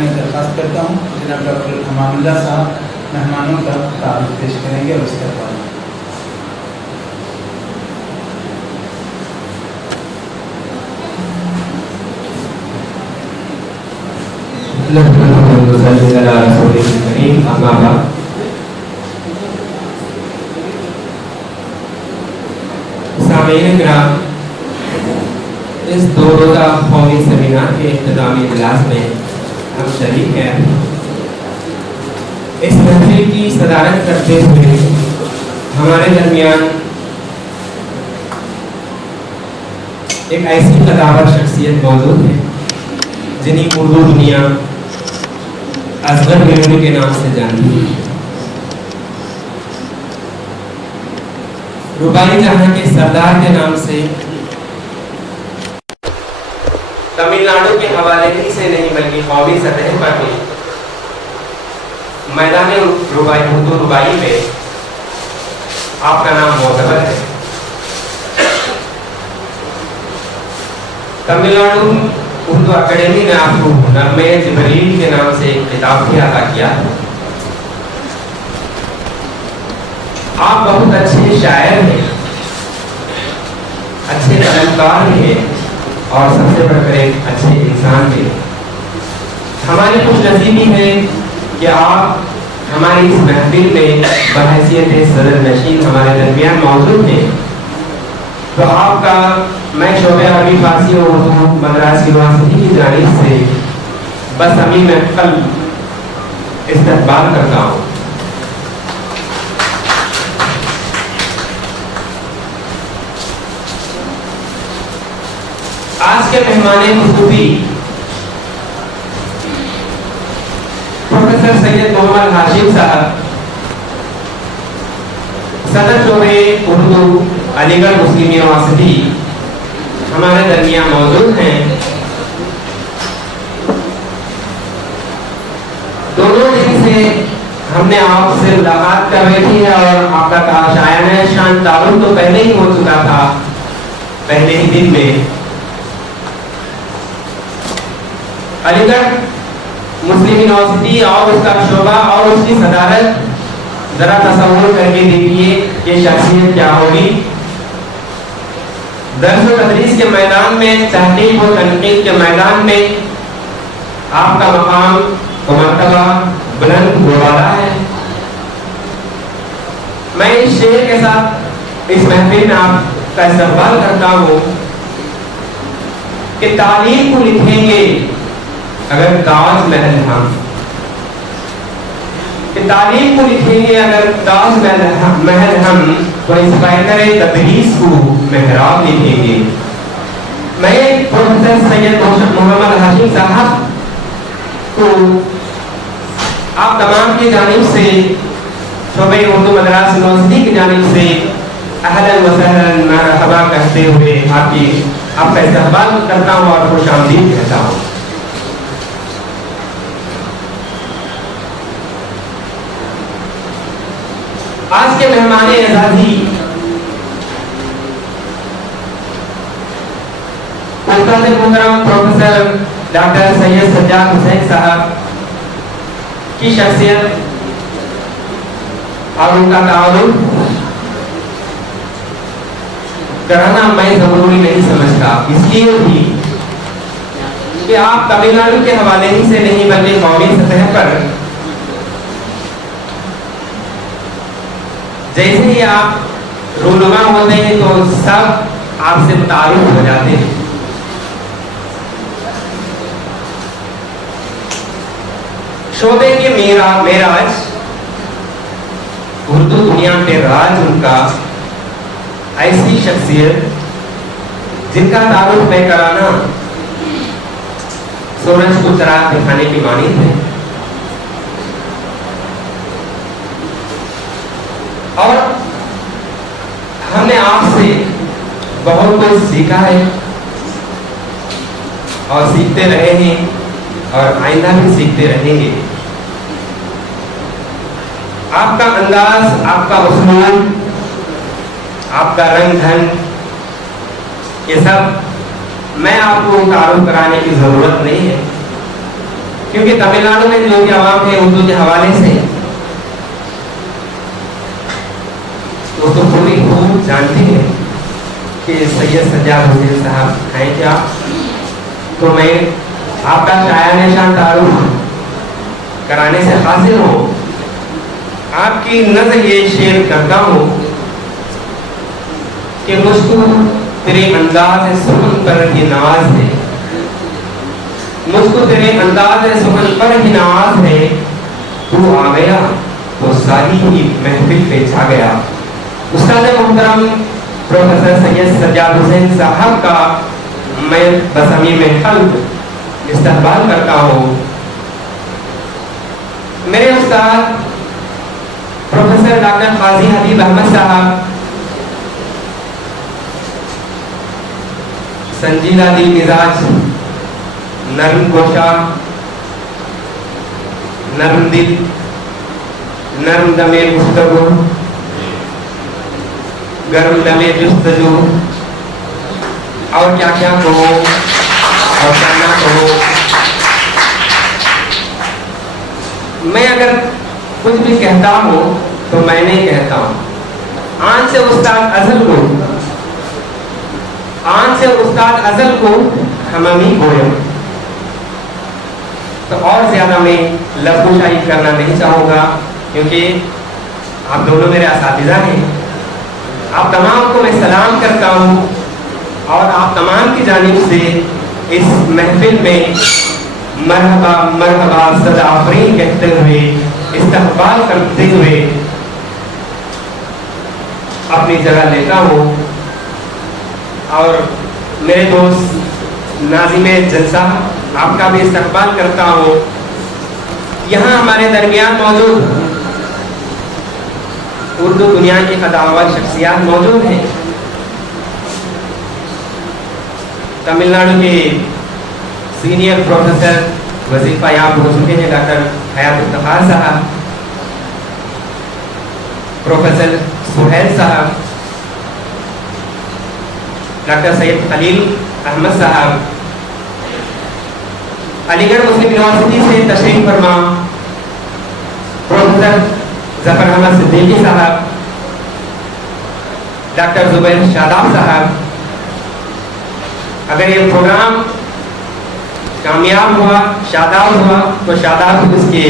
میں درخواست کرتا ہوں جناب ڈاکٹر امان اللہ صاحب مہمانوں کا تعارف پیش کریں گے اور اس کے بعد سامعین کرام، اس 2 روزہ قومی سیمینار کے اختتامی اجلاس میں ہم شریک ہیں۔ اس محفل کی صدارت کرتے ہوئے ہمارے درمیان ایک ایسی قداور شخصیت موجود ہے جنہیں اردو دنیا اصغر میمونی کے نام سے جانتی ہے۔ رباعی جہاں کے سردار کے نام سے تمل ناڈو کے حوالے ہی سے نہیں بلکہ قومی سطح پر بھی میدان اردو رباعی میں آپ کا نام معتبر ہے۔ تمل ناڈو اردو اکیڈمی نے آپ کو نغمے جبریل کے نام سے ایک خطاب بھی عطا کیا۔ آپ بہت اچھے شاعر ہیں، اچھے قلمکار بھی ہیں اور سب سے بڑھ کر ایک اچھے انسان بھی ہیں۔ ہماری خوش نصیبی ہے کہ آپ ہماری اس محفل میں بحیثیت صدر نشین ہمارے درمیان موجود ہیں۔ تو آپ کا میں شعبہ عربی فارسی اور اردو مدراس یونیورسٹی کی جانب سے بس امین قلب استقبال کرتا ہوں۔ آج کے مہمان خصوصی پروفیسر سید محمد ہاشم صاحب، صدر شعبہ اردو علی گڑھ مسلم یونیورسٹی ہمارے درمیان موجود ہیں۔ دونوں دن سے ہم نے آپ سے ملاقات کر رہی ہے اور آپ کا شاعرانہ شان تعارف تو پہلے ہی ہو چکا تھا، پہلے ہی دن میں۔ علی گڑھ مسلم یونیورسٹی اور اس کا شعبہ اور اس کی صدارت، ذرا تصور کر کے دیکھیے یہ شخصیت کیا ہوگی۔ درس و تدریس کے میدان میں، تحقیق و تنقید کے میدان میں آپ کا مقام و مرتبہ بلند و بالا ہے۔ میں اس شعر کے ساتھ اس محفل میں آپ کا استقبال کرتا ہوں کہ تعلیم کو لکھیں گے اگر تاج محل ہم، کہ تعلیم کو لکھیں گے اگر تاج محل ہم، تو اس بہتر تدریس کو محراب لکھیں گے۔ میں پروفیسر سید محمد ہاشم صاحب کو آپ تمام کی جانب سے، شعبہ اردو مدراس یونیورسٹی کی جانب سے اہلاً و سہلاً مرحبا کہتے ہوئے آپ کا استقبال کرتا ہوں اور خوش آمدید کہتا ہوں۔ آج کے مہمان اعزازی استاد محترم پروفیسر ڈاکٹر سید سجاد حسین صاحب کی شخصیت اور ان کا تعارف کرانا میں ضروری نہیں سمجھتا، اس لیے بھی کہ آپ تمل ناڈو کے حوالے ہی سے نہیں بلکہ قومی سطح پر جیسے ہی آپ رونما ہوتے ہیں تو سب آپ سے متعارف ہو جاتے ہیں۔ شعبے کے معراج، اردو دنیا پہ راج ان کا، ایسی شخصیت جن کا تعارف میں کرانا سورج کو چراغ دکھانے کی مانند ہے۔ اور ہم نے آپ سے بہت کچھ سیکھا ہے اور سیکھتے رہے ہیں اور آئندہ بھی سیکھتے رہیں گے۔ آپ کا انداز، آپ کا اسلوب، آپ کا رنگ ڈھنگ، یہ سب میں آپ کو تعارف کرانے کی ضرورت نہیں ہے۔ کیونکہ تمل ناڈو میں جو بھی عوام ہے اردو کے حوالے سے وہ تو پوری خوب جانتی ہے کہ سید سجاد حسین صاحب ہیں کیا. تو میں آپ کا شاعر نشان تعارف کرانے سے حاصل ہوں. آپ کی نظر یہ شعر کرتا ہوں کہ مجھ کو تیرے انداز سخن پر ہی ناز ہے, مجھ کو تیرے انداز سخن پر ہی ناز ہے, تو آ گیا تو ساری ہی محفل پہ چھا گیا. استاد محترم پروفیسر سید سجاد حسین صاحب کا میں بصمیم قلب استقبال کرتا ہوں. میرے استاد پروفیسر ڈاکٹر قاضی حبیب احمد صاحب سنجیدہ دل مزاج, نرم گوشہ, نرم دل, نرم دم گفتگو, گرم دم جستجو, اور کیا کیا کہو اور کیا نہ کہو. میں اگر کچھ بھی کہتا ہوں تو میں نہیں کہتا ہوں. آج سے استاد ازل کو ہمامی گویم. تو اور زیادہ میں لفظ شاہی کرنا نہیں چاہوں گا کیونکہ آپ دونوں میرے اساتذہ ہیں. آپ تمام کو میں سلام کرتا ہوں اور آپ تمام کی جانب سے اس محفل میں مرحبا مرحبا صدا آفرین کہتے ہوئے استقبال کرتے ہوئے اپنی جگہ لیتا ہوں. اور میرے دوست ناظم جلسہ آپ کا بھی استقبال کرتا ہوں. یہاں ہمارے درمیان موجود اردو دنیا کی خداور شخصیات موجود ہیں. تمل ناڈو کے سینئر پروفیسر وظیفہ یاب ہو چکے ہیں ڈاکٹر حیات افتخار صاحب, پروفیسر سہیل صاحب, ڈاکٹر سید خلیل احمد صاحب, علی گڑھ مسلم یونیورسٹی سے تشریف فرما پروفیسر ظفر احمد صدیقی صاحب, ڈاکٹر زبیر شاداب صاحب. اگر یہ پروگرام کامیاب ہوا, شاداب ہوا, تو شاداب بھی اس کے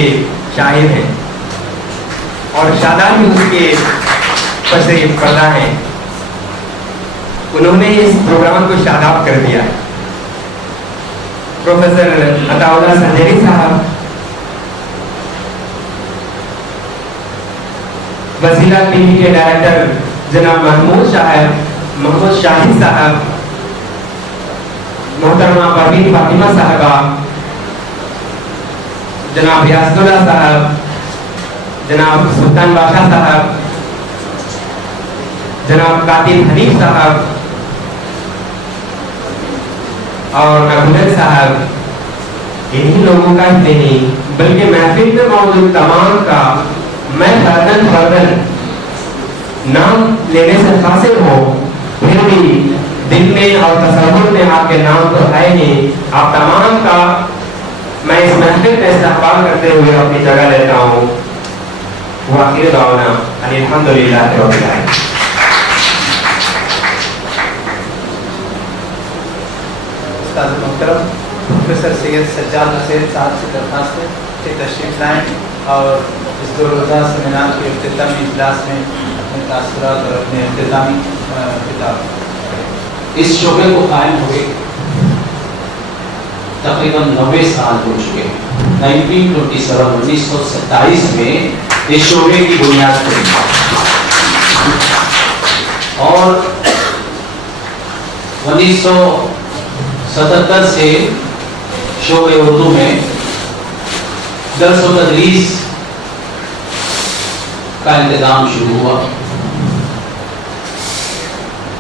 شاہد ہیں اور شاداب بھی اس کے تشریف پردہ ہیں. انہوں نے اس پروگرام کو شاداب کر دیا. پروفیسر عطا اللہ سنجری صاحب, وسیلہ ٹی وی کے ڈائریکٹر جناب محمود شاہد صاحب, محترمہ پروین فاطمہ صاحبہ, جناب ریاست اللہ صاحب, جناب سلطان بادشاہ صاحب, جناب کاتب حنیف صاحب اور نبوت صاحب. انہی لوگوں کا ہی نہیں بلکہ محفل میں موجود تمام کا میں فردن نام لینے سے حاصل ہوں, پھر بھی دل میں اور تصور میں آپ کے نام تو ہے ہی. آپ تمام کا میں اس محفل میں استقبال کرتے ہوئے اپنی جگہ لیتا ہوں. وآخر دعوانا الحمدللہ رب العالمین. استاد محترم پروفیسر سید سجاد حسین صاحب سے درخواست ہے کہ تشریف لائیں اور اس 2 روزہ سیمینار کے اختتامی اجلاس میں اپنے تاثرات اور اپنے اختتامی خطاب. اس شعبے کو قائم ہوئے تقریباً 90 سال ہو چکے ہیں. 1927 میں اس شعبے کی بنیاد پڑی اور 1977 سے شعبے اردو میں درس و تدریس کا انتظام شروع ہوا.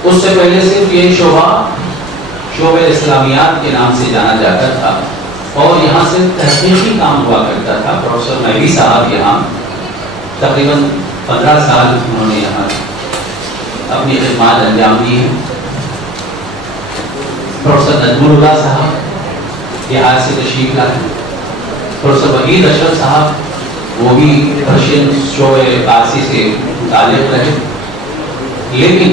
اس سے پہلے صرف یہ شعبہ اسلامیات کے نام سے جانا جاتا تھا اور یہاں سے تحقیقی کام ہوا کرتا تھا. پروفیسر مہدی صاحب یہاں تقریباً 15 سال انہوں نے یہاں اپنی خدمات انجام دی ہیں. پروفیسر نجم اللہ صاحب بہار سے تشریف لائے. प्रोफेसर वहीद अशरफ साहब वो भी पर्शियन शोबे फारसी से मुताल्लिक़ रहे, लेकिन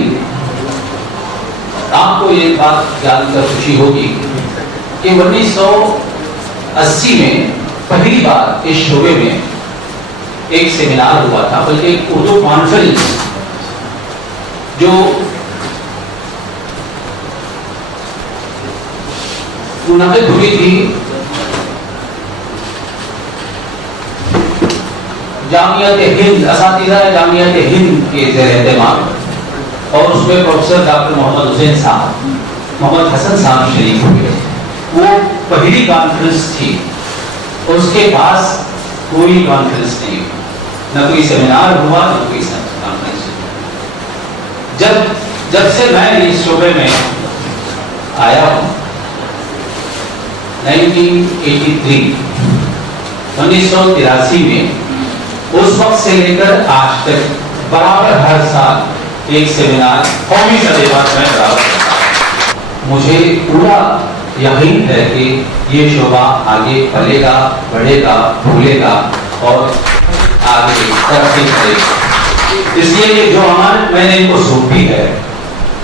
आपको ये बात जानकर खुशी होगी कि 1980 में पहली बार इस शोबे में एक सेमिनार हुआ था, बल्कि एक उर्दू कॉन्फ्रेंस जो मुनाकिद हुई थी जामियात हिंद, असातिज़ा जामियात हिंद के ज़ेर एहतमाम, और उसमें प्रोफेसर डॉक्टर मोहम्मद हुसैन साहब, मोहम्मद हसन साहब शरीक हुए। वो पहली कॉन्फ्रेंस थी, उसके पास कोई कॉन्फ्रेंस नहीं, न कोई सेमिनार हुआ, न कोई कॉन्फ्रेंस। जब से मैं इस शोबे में आया हूँ 1983 में, उस वक्त से लेकर आज तक बराबर हर साल एक सेमिनार कौमी सतह पर मैं बराबर करता हूं। मुझे पूरा यकीन है कि ये शोबा आगे बढ़ेगा, बढ़ेगा, फूलेगा और आगे तरक्की करेगा। इसलिए ये जो अमानत मैंने इनको सौंपी है,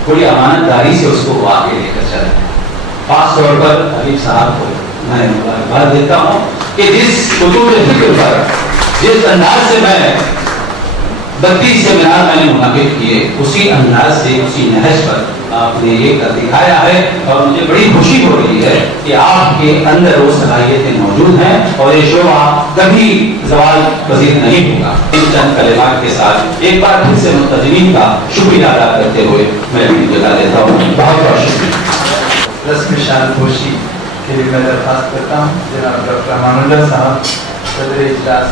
बड़ी अमानतदारी से उसको वो आगे लेकर चले। खास तौर पर हबीब साहब को मैं मुबारकबाद देता हूँ कि जिस कुतुब ज़िक्र पर जिस अंदाज से मैं 32 सेमिनार मैंने मुनाकिद किए, उसी अंदाज से, उसी नहज पर आपने ये कर दिखाया है, और मुझे बड़ी खुशी हो रही है कि आपके अंदर वो सलाहियतें मौजूद हैं और ये शोबा कभी ज़वाल पज़ीर नहीं होगा। इन चंद कलिमात के साथ एक बार फिर से मुंतज़मीन का शुक्रिया अदा करते हुए मैं अपनी जगह देता हूँ। बहुत बहुत शुक्रिया। रस्म शानपोशी के लिए मैं दरख्वास्त करता हूँ जनाब डॉक्टर अमानुल्लाह साहब, सदर इजलास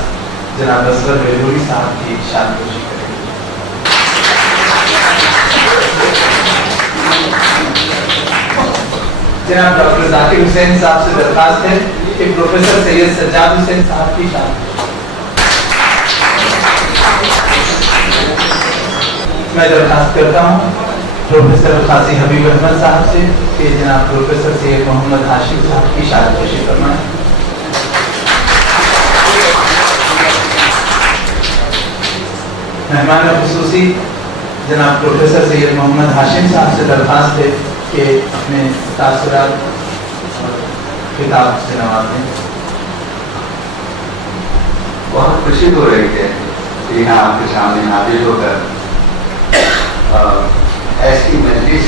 जनाब असगर बेलूरी साहब की शानपोशी करेंगे। जनाब डॉक्टर जाकिर हुसैन साहब से दरख्वास्त है कि प्रोफेसर सैयद सज्जाद हुसैन साहब की शानपोशी। मैं दरख्वास्त करता हूँ प्रोफेसर काजी हबीब अहमद साहब से कि जनाब प्रोफेसर सैयद मोहम्मद हाशिम साहब की शानपोशी फरमाएं। मेहमान खुसूसी जनाब प्रोफेसर सैयद मोहम्मद हाशिम साहब से दरख्वास्त है कि अपने तासुरात और किताब से नवाजें। बहुत खुशी हो रही है कि यहाँ आपके सामने हाजिर होकर ऐसी मजलिस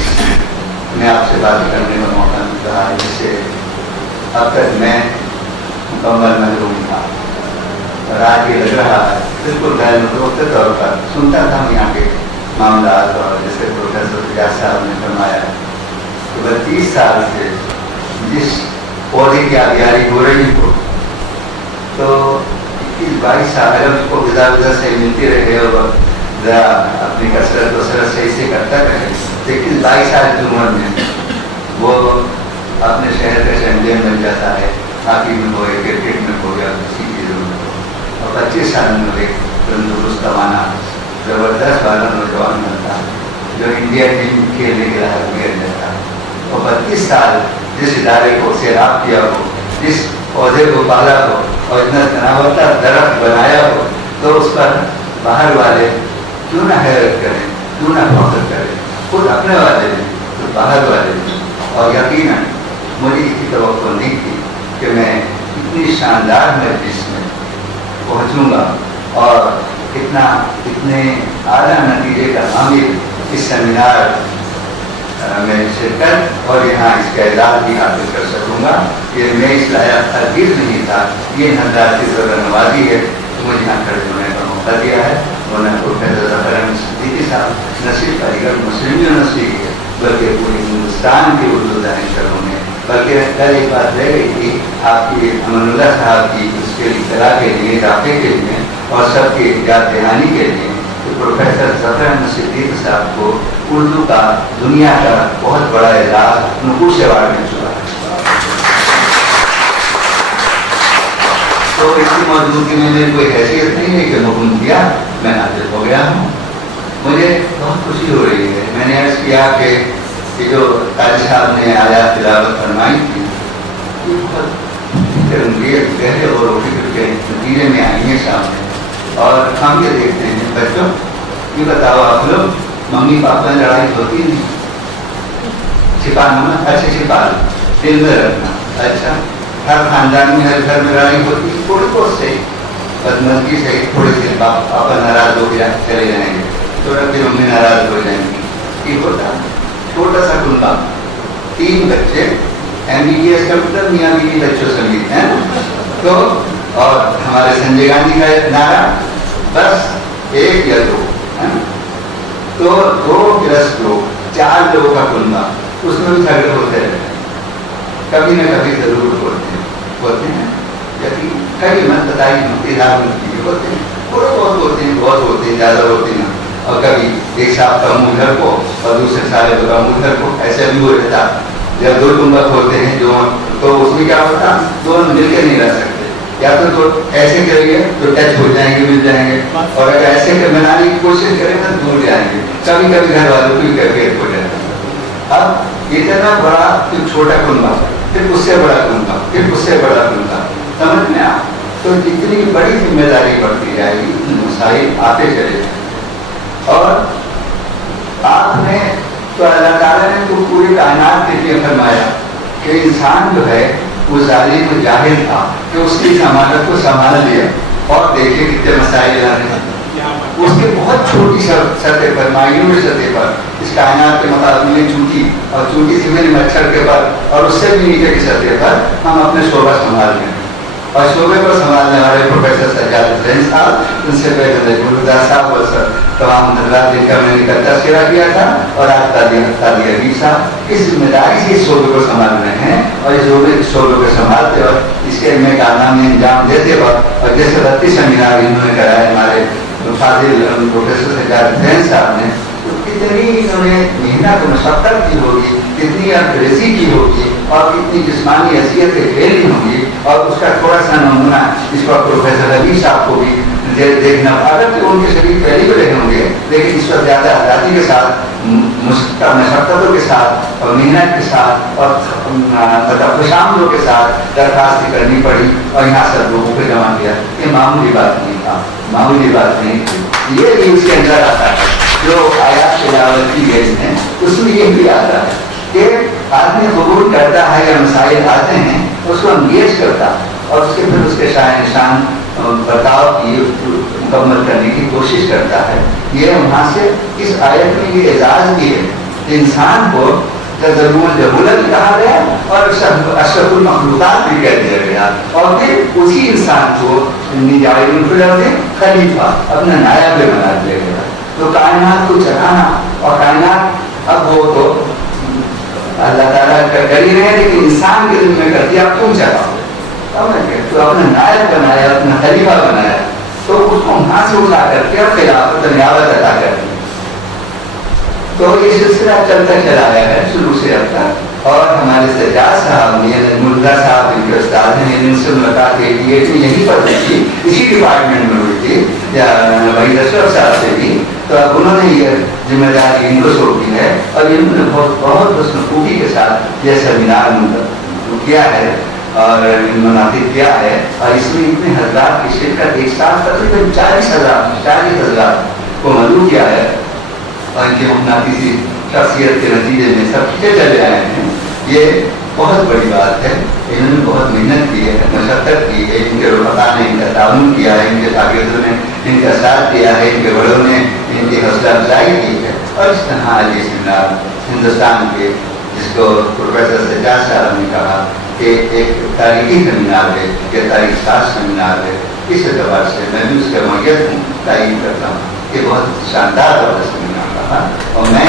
में आपसे बात करने का मौका मिल रहा है जिससे अब तक मैं मुकम्मल महरूम था, और आज ये लग रहा है बिल्कुल गैर मुतवक्किल तौर पर सुनता था मैं यहाँ के मामलात, और जैसे प्रोफेसर रियाज साहब ने फरमाया कि 32 साल से जिस पौधे की आबियारी हो रही हो, तो 22 साल अगर उसको गुज़ा से मिलती रहे और अपनी कसरत वसरत सही से करता रहे, लेकिन 22 साल की उम्र में वो अपने शहर का चैंपियन बन जाता है, हॉकी में हो या क्रिकेट में हो या किसी चीज़ों में हो, और 25 साल में एक तंदुरुस्त तवाना ज़बरदस्त वाला नौजवान बनता है जो इंडिया टीम खेलने के लायक भी बन जाता है। और 32 साल जिस इदारे को सैराब किया हो, जिस पौधे को पाला हो और इतना तनावता दरख्त बनाया हो, तो उस पर बाहर वाले क्यों ना हैरत करें, क्यों ना फख्र करें, खुद अपने वाले भी तो बाहर वाले भी। और यकीनन मुझे इसकी तवक्को नहीं थी कि मैं इतनी शानदार मजलिस में पहुँचूँगा और इतने आला नतीजे का हामिल इस सेमिनार में शिरकत और यहाँ इसका एजाज़ भी हासिल कर सकूँगा। ये मैं इस लायक हरगिज़ नहीं था, ये हज़रात की ज़रूरत है तो मुझे यहाँ खड़े होने का मौका दिया है। उन्होंने प्रोफेसर ज़फ़र अहमद सिद्दीकी साहब न सिर्फ अलीगढ़ मुस्लिम यूनिवर्सिटी की है बल्कि पूरे हिंदुस्तान के उर्दू दानिशरों ने, बल्कि कल एक बात रह गई थी आपकी अमानुल्लाह साहब की उसके इत्तला के लिए, इजाफे के लिए और सबके याद दहानी के लिए, तो प्रोफेसर ज़फ़र अहमद सिद्दीकी साहब को उर्दू का दुनिया का बहुत बड़ा एजाज़ नुकूश अवार्ड मिल चुका है। तो इसकी मौजूदगी में मेरी कोई हैसियत नहीं है कि हुक्म दिया मैं हाजिर हो गया हूँ। मुझे बहुत खुशी हो रही है। मैंने अर्ज़ किया कि जो काजी साहब ने आया तिलावत फरमाई थी, ये बहुत پھر گہرے غور و فکر کے نتیجے میں آئی ہیں سامنے. اور ہم یہ دیکھتے ہیں بچوں یہ بتاؤ آپ لوگ ممی پاپا میں لڑائی ہوتی نہیں؟ چھپانا اچھا چھپا دل میں رکھنا. اچھا ہر خاندان میں ہر گھر میں لڑائی ہوتی ہے تھوڑی بہت سے بدمزگی سے تھوڑے سے پاپا ناراض ہو گیا چلے جائیں گے تھوڑا پھر ممی ناراض ہو جائیں گی. یہ ہوتا چھوٹا سا کنبا 3 بچے MBBS کا مطلب میاں بیوی بچوں سمیت ہیں. تو اور ہمارے سنجے گاندھی کا نعرہ بس 1 یا 2 تو 2 + 2 4 لوگوں کا کنبا. اس میں بھی جھگڑے ہوتے رہتے ہیں کبھی نہ کبھی ضرور ہوتے ہیں لیکن کئی منتظر ہوتے ہیں تھوڑے بہت ہوتے ہیں زیادہ ہوتے ہیں. اور کبھی ایک صاحب کا منہ گھر کو اور دوسرے صاحب کا منہ گھر کو ایسا بھی ہو رہتا. جب 2 کنبا ہوتے ہیں جو تو اس میں کیا ہوتا دونوں مل کے نہیں رہ سکتے. یا تو ایسے کریں گے تو ٹچ ہو جائیں گے مل جائیں گے اور اگر ایسے بنانے کی کوشش کریں تو دور جائیں گے. کبھی کبھی گھر والوں کو بھی کبھی ہو جاتا ہے. اب اتنا بڑا پھر چھوٹا کنبا پھر اس سے بڑا کنبا پھر اس سے بڑا کنبا سمجھ میں آپ تو جتنی بڑی ذمہ داری بڑھتی جائے گی مسائل آتے چلے جائیں. اور آپ نے تو اللہ تعالیٰ نے تو پوری کائنات کے لیے فرمایا کہ انسان جو ہے وہ ظالم و جاہل تھا کہ اس کی ضمانت کو سنبھال لیا. اور دیکھیے کتنے مسائل آ رہے ہیں اس کے بہت چھوٹی سطح پر مائنوٹ سطح پر اس کائنات کے مقابلے چونٹی اور چونٹی سے میرے مچھر کے پر اور اس سے بھی نیچے کی سطح پر ہم اپنے شعبہ سنبھال رہے ہیں. اور شعبے کو سنبھالنے والے پروفیسر سجاد حسین صاحب ان سے پہلے نجمالدہ صاحب اور سر تمام حضرات جن کا میں نے تذکرہ کیا تھا اور آج تالیہ حبیب صاحب اس ذمہ داری سے اس شعبے کو سنبھال رہے ہیں. اور اس شعبے کو سنبھالتے وقت اس کے میں کارنامے انجام دیتے وقت اور جیسے 32 سیمینار انہوں نے کرائے ہمارے فاضل پروفیسر سجاد حسین صاحب نے کتنی انہوں نے محنت و مشقت کی ہوگی کتنی انگریزی کی ہوگی اور کتنی جسمانی حیثیتیں کھیلی ہوں گی. اور اس کا تھوڑا سا نمونہ اس وقت پروفیسر حبیب صاحب کو بھی دیکھنا اگر تو ان کے شریر پہلے بھی رہے ہوں گے لیکن اس وقت زیادہ آزادی کے ساتھ مشقتوں کے ساتھ اور محنت کے ساتھ اور خوشامدوں کے ساتھ درخواست کرنی پڑی اور یہاں سب لوگوں کو جمع کیا. یہ معمولی بات نہیں تھا معمولی بات نہیں تھی. یہ بھی اس کے اندر آتا ہے جو آیات تلاوت کی گئی ہیں اس میں یہ بھی آتا ہے کہ آدمی قبول کرتا ہے یا مسائل آتے ہیں اس کو انگیج کرتا اور اس کے پھر اس کے شاہ نشان بتاؤ کی مکمل کرنے کی کوشش کرتا ہے. یہ وہاں سے اس آیت میں یہ اعزاز بھی ہے کہ انسان کو تجربہ جہولت کہا گیا اور اشرف المخلوقات بھی کہہ دیا گیا اور پھر اسی انسان کو خلیفہ اپنا نائب بنا دیا گیا. تو کائنات کو چلانا اور کائنات اب وہ تو اللہ تعالیٰ کر ہی رہے لیکن انسان کے دل میں کر دیا اب تم چلاؤ تو اپنا نائب بنایا اپنا خلیفہ بنایا تو اس کو وہاں سے اٹھا کر کے اب خلافت نیابت عطا کر دی. تو یہ سلسلہ چلتا چلا گیا ہے شروع سے اب تک. اور ہمارے سجاد صاحب نے نجمالدہ صاحب ان کے استاد ہیں ان سے ملاقات 88 میں یہیں پر ہوئی تھی اسی ڈپارٹمنٹ میں ہوئی تھی یا وحید اشرف صاحب سے بھی. تو اب انہوں نے یہ ذمہ داری ان کو سونپی ہے اور انہوں نے بہت حسن خوبی کے ساتھ یہ سیمینار کیا ہے اور منعقد کیا ہے. اور اس میں اتنے حضرات کی شرکت ایک ساتھ تقریباً 40 حضرات کو مدعو کیا ہے اور ان کی مقناطیسی شخصیت کے نتیجے میں سب پیچھے چلے آئے ہیں. یہ بہت بڑی بات ہے. انہوں نے بہت محنت کی ہے مشقت کی ہے. ان کے رفقا نے ان کا تعاون کیا ہے ان کے شاگردوں نے ان کا ساتھ دیا ہے ان کے بڑوں نے ان کی حوصلہ افزائی کی ہے. اور اس طرح آج یہ سیمینار ہندوستان کے جس کو پروفیسر سجاد صاحب نے کہا کہ ایک تاریخی سیمینار ہے یہ تاریخ ساز سیمینار ہے. اس اعتبار سے میں بھی اس کا مویت ہوں تعین کرتا ہوں. یہ بہت شاندار اور سیمینار رہا. اور میں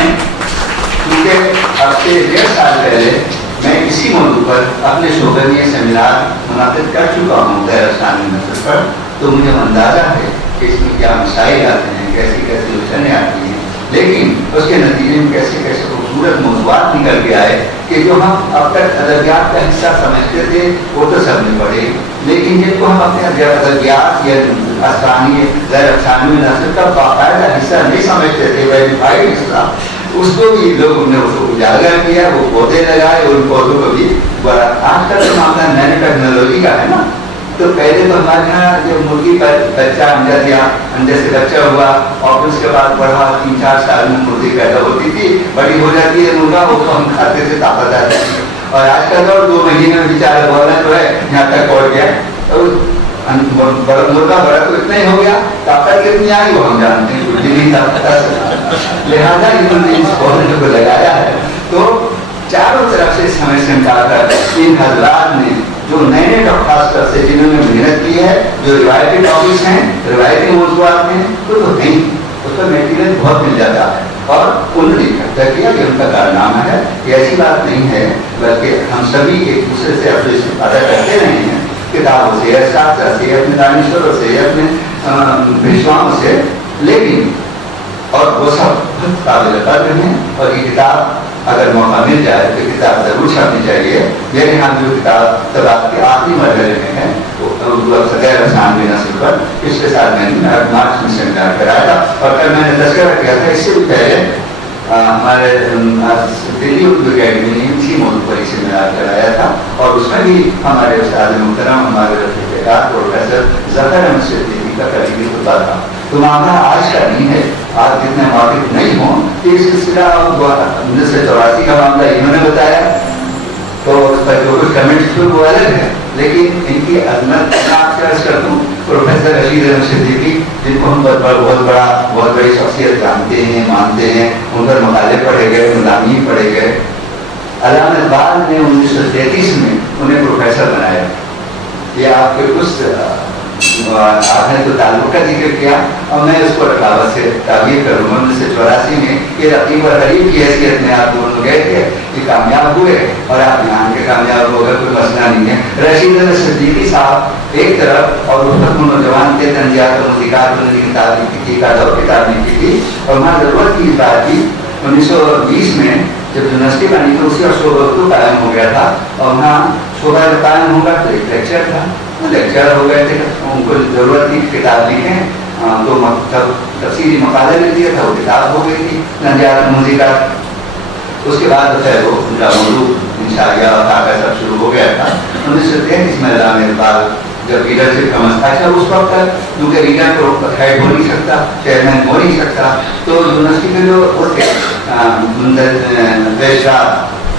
کیونکہ اب سے 1.5 سال پہلے میں اسی موضوع پر اپنے شعبے میں یہ سیمینار منعقد کر چکا ہوں غیر ثانوی نسل پر. تو مجھے اندازہ ہے کہ اس میں کیا مسائل آتے ہیں کیسی کیسی الجھنیں آتی ہیں لیکن اس کے نتیجے میں کیسے کیسے خوبصورت موضوعات نکل کے آئے کہ جو ہم اب تک ادبیات کا حصہ سمجھتے تھے وہ تو سب نے پڑھے لیکن جن کو ہم اپنے ادبیات یا افسانی غیر افسانوی نسل کا باقاعدہ حصہ نہیں سمجھتے تھے ویریفائڈ حصہ उसको भी लोगों ने उसको उजागर किया, वो पौधे लगाए, उन पौधों को भी बड़ा। आजकल तो मामला नैनो टेक्नोलॉजी का है ना, तो पहले तो हमारे यहाँ जब मुर्गी बच्चा अंडा दिया, अंडे से बच्चा हुआ और उसके बाद बढ़ा 3-4 साल में मुर्गी पैदा होती थी, बड़ी हो जाती है मुर्गा, वो तो हम खाते से ताकत आती है। और आजकल तो 2 महीने में बेचारा बोला जो है यहाँ तक पहुँच गया, तो मुर्गा बड़ा तो इतना ही हो गया, ताकत कितनी आई वो हम जानते हैं, कुछ भी नहीं था पता चला। लिहाजा इन्होंने इस पौधे को लगाया है। तो चारों तरफ से समय से मिलाकर इन हजरात ने जो नए नए खासकर से जिन्होंने मेहनत की है, जो रिवायती टॉपिक्स हैं, रिवायती मौजूदात हैं, तो नहीं, उसका मेटीरियल बहुत मिल जाता है। और उन्होंने इकट्ठा किया कि उनका कारनामा है, ये ऐसी बात नहीं है, बल्कि हम सभी एक दूसरे से अपने अदा करते रहे हैं किताबों से, शास्त्र से, अपने दानिश्वरों से, अपने विश्वासों से, लेकिन और वो सब काबिल कद्र हैं। और ये किताब अगर मौका मिल जाए तो किताब जरूर छपनी चाहिए। मेरे यहाँ जो किताब तबाक के आखिरी मरहले में है वो सदैव आसान भी नस्ल पर, पिछले साल मैंने मार्च में सेमिनार कराया था और कल मैंने तस्करा किया था। इससे भी पहले हमारे दिल्ली उर्दू अकेडमी ने इसी मौजूद पर सेमिनार कराया था और उसमें भी हमारे उस्ताद मुहतरम, हमारे रफीक़ प्रोफेसर ज़फ़र अहमद सिद्दीकी का करीबी खुतबा था। तो मामला आज का नहीं है, आज जितने वाकिफ नहीं हो कि सिलसिला 1984 का मामला इन्होंने बताया, तो उस पर जो कुछ कमेंट्स थे वो अलग है, लेकिन इनकी अजमत मैं आपसे अर्ज कर दूँ, प्रोफेसर रशीद अहमद सिद्दीकी, जिनको हम बहुत बड़ी शख्सियत जानते हैं, मानते हैं, उन पर मकाले पढ़े गए, गुलामी पढ़े गए। अल्लामा इक़बाल ने 1933 में उन्हें प्रोफेसर बनाया। ये आपके कुछ आपने तो ताल्लुक का जिक्र किया और मैं उसको रखावत से ताबीर करूँगा। 1984 में ये रकीब और करीब की हैसियत में आप दोनों गए थे, ये कामयाब हुए और आप यहाँ के कामयाब हो गए, कोई मसला नहीं है। रशीद अहमद सिद्दीकी साहब एक तरफ और उस वक्त नौजवान थे, तंजियात और मुज़ीक़ात उन्होंने किताब लिखी थी, किताब लिखी थी और वहाँ ज़रूरत की इस बात की 1920 में जब यूनिवर्सिटी बनी तो उसी और शोभा कायम हो गया था और वहाँ शोभा जब कायम होगा तो एक लेक्चर था, लेक्चर हो गए थे, उनको ज़रूरत थी किताब लिखें, तो तफसीली मकाला लिख दिया था, वो किताब हो गई थी तंजियात मुज़ीक़ात। उसके बाद जो है वो उनका मौजूद इंशाअल्लाह काका सब शुरू हो गया था। 1933 में अल्लामा इक़बाल जब लीडरशिप का मसला था, उस वक्त तक क्योंकि लीडर तो हेड हो नहीं सकता, चेयरमैन हो नहीं सकता, तो यूनिवर्सिटी के जो होते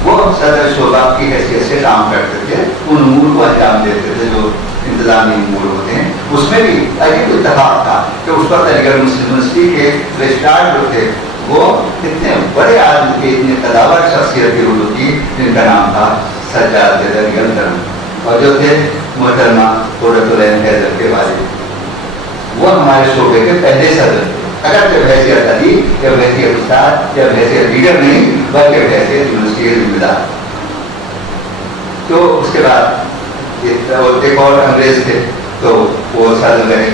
वो सदर शोभा की हैसियत से काम करते थे, उन उमूर को अंजाम देते थे जो इंतजामी उमूर होते हैं। उसमें भी अजीब इत्तेफाक था कि उस वक्त अलीगढ़ मुस्लिम यूनिवर्सिटी के रजिस्ट्रार जो थे वो इतने बड़े आदमी के, इतने कदावर शख्सियत के उर्दू की, जिनका नाम था सज्जाद जदर और जो थे मोहतरमा हैदर के वाले, वो हमारे शोबे के पहले सदर थे। अगर जब हैसियत अली या हैसियत उस्ताद या हैसियत लीडर नहीं, बल्कि हैसियत यूनिवर्सिटी के जिम्मेदार। तो उसके बाद एक और अंग्रेज थे, तो वो सदर रहे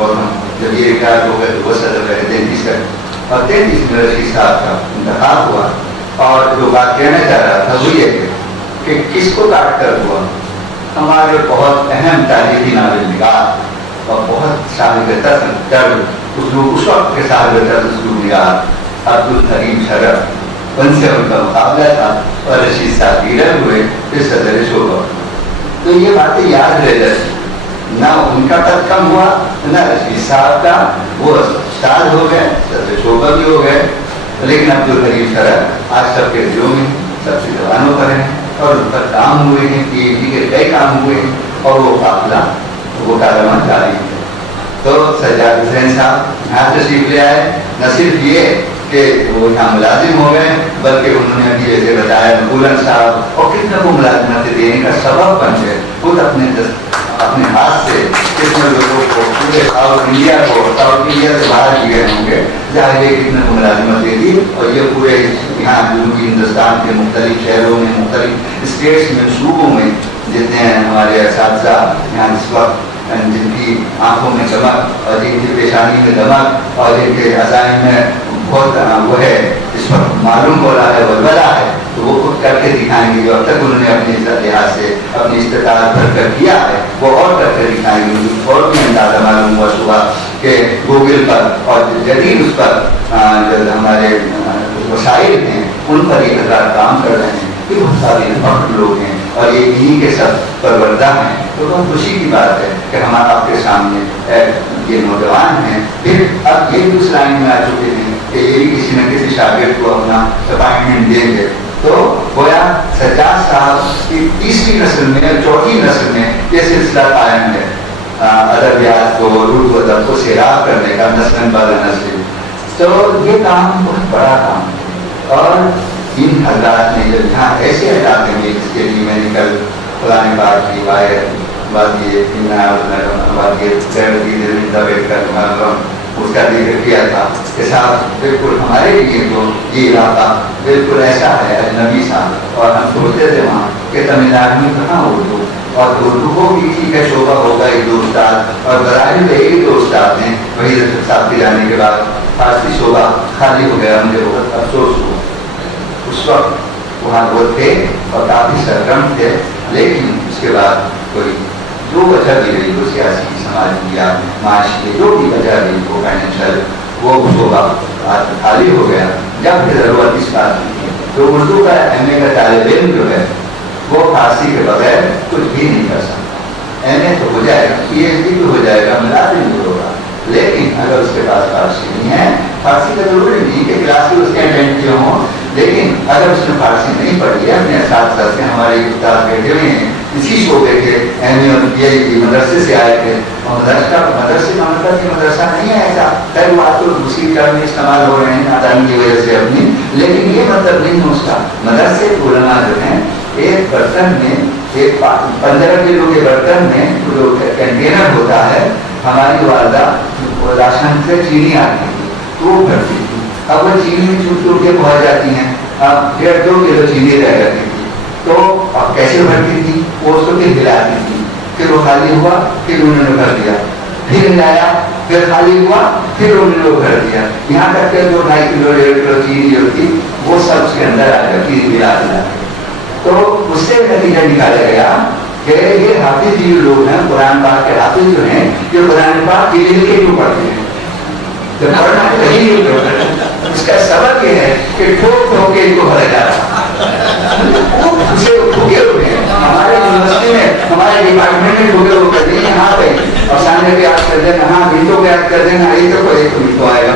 और हम जब ये रिटायर हो गए तो वो सदर रहे 33 तक और 33 में रशीद साहब का इंतखाब हुआ। और जो बात कहना चाह रहा था वो ये कि किसको काट कर हुआ, हमारे बहुत अहम तारीखी नावलनिगार और बहुत शागिर्द उस वक्त के शागिर्द अब्दुल हलीम शरफ उनसे उनका मुकाबला था और रशीद साहब लीडर हुए फिर सदर शोभा। तो ये बातें याद रह जाती, ना उनका कद कम हुआ ना रशीद साहब का, वो उस्ताद हो गए, सदर शोभा भी हो गए, लेकिन अब्दुल हलीम शरफ आज सबके दिलों में सबसे जवानों पर हैं और उन पर काम हुए हैं, PhD के कई काम हुए हैं और वो काफिला वो कारवां जारी है। तो सज्जाद हुसैन साहब यहाँ तशरीफ ले आए, न सिर्फ ये कि वो यहाँ मुलाजिम हो गए, बल्कि उन्होंने अभी जैसे बताया नकूलन साहब और कितने को मुलाजमत देने का सबब बन गए, खुद अपने हाथ से कितने लोगों को पूरे साउथ इंडिया से बाहर किए होंगे, जाहिर है कितने को मुलाजमत दे दी। और ये पूरे यहाँ जनूबी हिंदुस्तान के मुख्तलिफ शहरों में, मुख्तलिफ स्टेट्स में, सूबों में जितने हमारे असातिज़ा यहाँ इस वक्त जिनकी आंखों में चमक और जिनकी पेशानी में दमक और जिनके अज़ाइम में बहुत वो है, इस वक्त मालूम हो रहा है, वलवला है, तो वो खुद करके दिखाएंगे। जो अब तक उन्होंने अपने लिहाज से अपनी इस्तेताअत भर कर किया है वो और करके दिखाएंगे। मुझे और भी अंदाज़ा मालूम हुआ सुबह के गूगल पर और जदीद उस पर हमारे वसाइल हैं उन पर ये हजरात काम कर रहे हैं, ये बहुत सारे भक्त लोग हैं और ये इन्हीं के सब परवरदा हैं। तो बहुत खुशी की बात है कि हमारा आपके सामने ये नौजवान हैं, फिर अब ये भी उस लाइन में आ चुके हैं कि ये भी किसी न किसी शागिर्द को अपना अपॉइंटमेंट देंगे। तो गोया सज्जाद साहब की तीसरी नस्ल में, चौथी नस्ल में ये सिलसिला कायम है अदबियात को, उर्दू अदब को सैराब करने का, नस्लन बाद नस्ल। तो ये काम बहुत बड़ा काम है और इन हजरात ने जब यहाँ ऐसे इलाके में, जिसके लिए मैंने कल पुरानी बात की उसका जिक्र किया था कि साहब बिल्कुल हमारे लिए तो ये इलाका बिल्कुल ऐसा है अजनबी सा, और हम सोचते थे वहाँ कि तमिलनाडु में कहाँ उर्दू, और उर्दू को भी ठीक है शोभा होगा एक दो उस्ताद, और बराबर में एक दो उस्ताद हैं वही साहब के जाने के बाद फारसी शोभा खाली हो गया। मुझे बहुत अफसोस हुआ, उस वक्त वहाँ वो थे और काफ़ी सरगर्म थे, लेकिन उसके बाद कोई जो वजह भी रही वो सियासी, समाजी या माशी, जो भी वजह रही वो फाइनेंशियल, वो शोभा खाली हो गया। जब फिर ज़रूरत इस बात की थी तो उर्दू का MA का तालिब इल्म जो है वो फारसी के बगैर कुछ भी नहीं कर सकता। MA तो हो जाएगा, PhD भी हो जाएगा, मुलाजिम भी होगा, लेकिन अगर उसके पास फारसी नहीं है, फारसी का जरूरी नहीं कि क्लास भी उसके अटेंड किए हों, लेकिन अगर उसने फारसी नहीं पढ़ी है, अपने साथ से हमारे उस्ताद बैठे हुए हैं इसी शोबे के MA और PhD मदरसे से आए थे, और मदरसे का मतलब कि मदरसा नहीं है ऐसा, कई बात तो दूसरी टर्म में इस्तेमाल हो रहे हैं नादानी की वजह से अपनी, लेकिन ये मतलब नहीं है उसका। मदरसे के उलमा जो हैं एक बर्तन में, एक 15 किलो के बर्तन में जो कंटेनर होता है, हमारी वालदा राशन से चीनी आती थी तो वो भरती थी, अब वो चीनी छूट छूट के पहुँच जाती हैं, अब 1.5-2 किलो चीनी रह जाती थी, तो अब कैसे भरती थी, वो उसको फिर हिलाती थी, फिर वो खाली हुआ, फिर उन्होंने भर दिया, फिर हिलाया, फिर खाली हुआ, फिर उन्होंने भर दिया, यहाँ तक के 2-2.5 किलो 1.5 किलो चीनी जो थी वो सब उसके अंदर आ जाती हिला दिला। तो उससे नतीजा निकाला गया कि ये हाफिज जी लोग हैं, कुरान पाक के हाफिज जो हैं, जो कुरान पाक लिख के क्यों पढ़ते हैं, तो पढ़ना नहीं होता। उसका सबब ये है कि ठोक ठोक के इनको भरा जा रहा उसे ठोके हुए हैं। हमारे यूनिवर्सिटी में, हमारे डिपार्टमेंट में ठोके हुए करते हैं, हाँ भाई और सामने भी याद कर देना, हाँ बीतों को याद कर देना, ये तो कोई बीतो आएगा,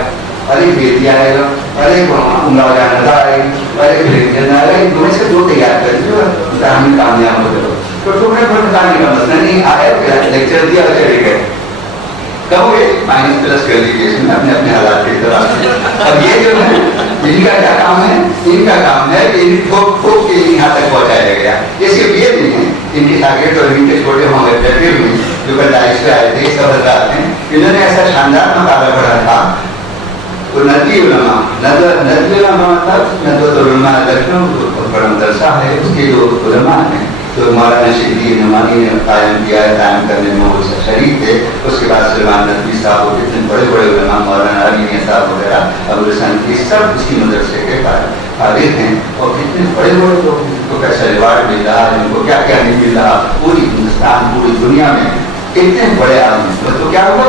अरे बेटी आएगा, अरे उमरा जाना आएगी, अरे फिर तुम्हें से 2 तैयार कर दियो हम कामयाब हो गए। तो टुकड़े पर बताने का मतलब नहीं आया, लेक्चर दिया चले गए, कहोगे -+ कर लीजिए इसमें अपने अपने हालात की तरह। और ये जो है इनका क्या काम है, इनका काम है कि ठोक ठोक के यहाँ तक पहुँचाया गया। ये सिर्फ ये नहीं है, इनके शागिर्द और इनके छोटे होंगे बैठे हुए जो पैदाइश से आए थे, सब हजरात हैं, इन्होंने ऐसा शानदार मकाला पढ़ा था। तो नदवी उलमा मतलब नदवतुल लखनऊ बड़ा मदरसा है, उसके जो उलमा हैं तो मौलाना शिबली नुमानी ने कायम किया, कायम करने में वो शरीक थे। उसके बाद सलमान नदवी साहब और कितने बड़े बड़े उलमा, मौलाना अली मियां साहब वगैरह, अबुल हसन, ये सब उसी मदरसे के फारिग हैं, और कितने बड़े बड़े लोग जिनको कैसा रिवार्ड मिल रहा है, जिनको क्या क्या नहीं मिल रहा, पूरी हिंदुस्तान पूरी दुनिया में कितने बड़े आदमी। तो क्या हुआ,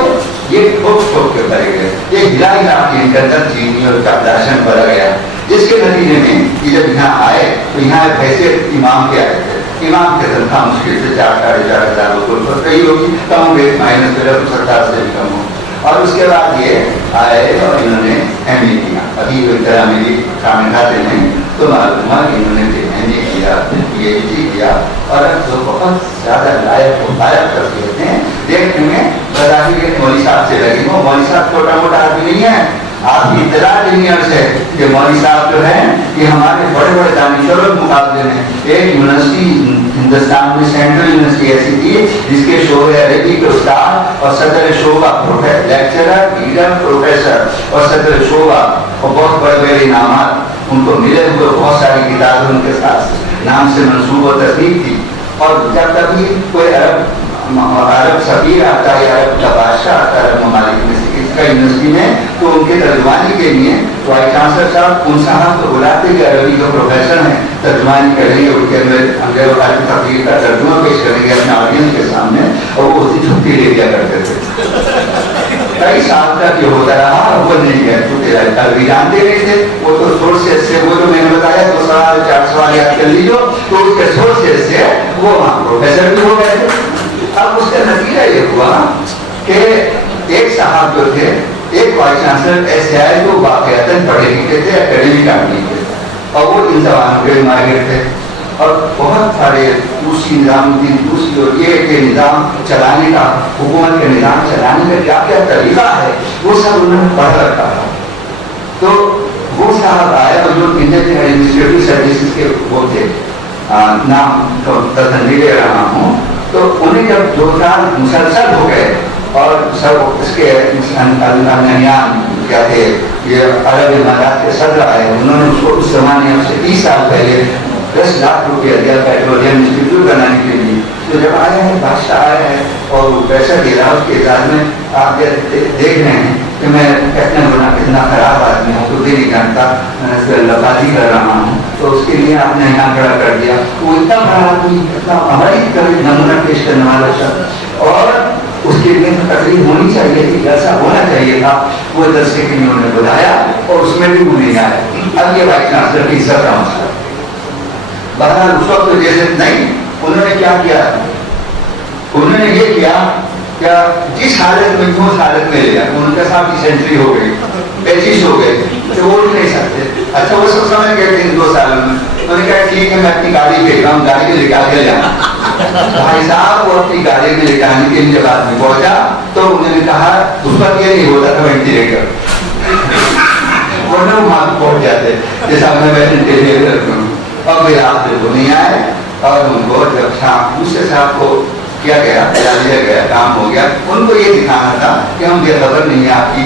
ये ठोक ठोक के भरे गए, ये हिला हिला के इनके अंदर चीनी और दर्शन भरा गया, जिसके नतीजे में ये जब यहाँ आए तो यहाँ ऐसे इमाम के आए थे। इमाम की तनख्वाह मुश्किल से 4-4.5 हज़ार रुपये, कई लोग कम बेस माइनस मेरा 70 से भी कम हो। और उसके बाद ये आए और इन्होंने MA किया, अभी तरह मेरी शामिल खाते हैं तो मालूम हुआ कि इन्होंने MA किया, PhD किया, और अब तो बहुत ज़्यादा लायक कर दिए हैं। देखने में बदाही मौली साहब से लगी हो, मौली साहब छोटा मोटा आदमी नहीं है, आपकी इतला इंजीनियर से ये मौली साहब जो है ये हमारे बड़े बड़े दानिशों मुकाबले में। एक यूनिवर्सिटी हिंदुस्तान में सेंट्रल यूनिवर्सिटी ऐसी थी जिसके शोबे अरबी के उस्ताद और सदर शोबा लेक्चरर, लीडर, प्रोफेसर और सदर शोबा और बहुत बड़े बड़े इनामात उनको मिले हुए, बहुत सारी किताबें उनके साथ नाम से मंसूब और तस्दीक थी। और जब कभी कोई अरब सफीर आता है, अरब का बादशाह आता है अरब ममालिक में से इसका यूनिवर्सिटी में, तो उनके तर्जुमानी के लिए वाइस चांसलर साहब उन साहब को बुलाते कि अरबी का प्रोफेसर है, तर्जुमानी करेंगे, उनके अंदर अरब तफरीर का तर्जुमा पेश करेंगे अपने ऑडियंस के सामने, और वो उसी छुट्टी ले लिया करते थे कई साल तक ये होता रहा, वो नहीं है, तो अरबी जानते नहीं थे, वो तो सोर्सेस से, वो जो मैंने बताया 2 सवाल 4 सवाल याद कर लीजिए, तो उसके सोर्सेस से वो वहाँ प्रोफेसर भी हो गए थे। अब उसका नतीजा ये हुआ कि एक साहब जो थे, एक वाइस चांसलर ऐसे आए जो वाकयातन पढ़े लिखे थे, एकेडमिक आदमी थे, और वो इन जवानों के माहिर थे, और बहुत सारे दूसरी निज़ामुद्दीन दूसरी और ये निज़ाम चलाने का, हुकूमत के निज़ाम चलाने का क्या क्या तरीका है, वो सब उन्होंने पढ़ रखा था। तो वो साहब आए और जो इंडियन एडमिनिस्ट्रेटिव सर्विसेज के वो थे, नाम तो नहीं ले रहा हूँ, तो उन्हें जब 2 साल मुसलसल हो गए और सब इसके क्या थे, ये अरब इमारात के सदर आए, उन्होंने उसको उस जमाने से 30 साल पहले 10 लाख रुपया दिया पेट्रोलियम इंस्टीट्यूट बनाने के लिए। तो जब आया है बादशाह आया है और वो पैसा दे रहा है, उसके इजाज़ में आप देख रहे हैं कि मैं कितना खराब आदमी हूँ, तो भी नहीं जानता, मैं लबाजी कर रहा हूँ, तो उसके लिए आपने यहाँ खड़ा कर दिया। वो इतना बड़ा आदमी, इतना हमारी नमूना पेश करने वाला शख्स, और उसके लिए तकलीफ होनी चाहिए थी, ऐसा होना चाहिए था। वो दरसे के लिए उन्होंने बुलाया और उसमें भी वो नहीं आया। अब ये वाइस चांसलर की इज्जत का मसला। बहरहाल उस वक्त जैसे नहीं, उन्होंने क्या किया, उन्होंने ये किया क्या, जिस हालत में जो हालत में लिया, उनके साथ डिसेंट्री हो गई, पेचिश हो गई, तो वो उठ नहीं सकते। अच्छा वो सब समझ गए थे 2 साल में। उन्होंने कहा ठीक है, मैं अपनी गाड़ी भेज रहा हूँ, गाड़ी में लेकर के जाना। भाई साहब वो अपनी गाड़ी में लेकर के जब आदमी पहुंचा, तो उन्होंने कहा उस वक्त ये नहीं होता था वेंटिलेटर, वरना वहां पहुंच जाते, जैसा मैं वेंटिलेटर करूँ। अब वे आप वो नहीं आए, और उनको जब शाम दूसरे साहब को किया गया, बजा दिया गया, काम हो गया, उनको ये दिखाना था कि हम बेखबर नहीं है आपकी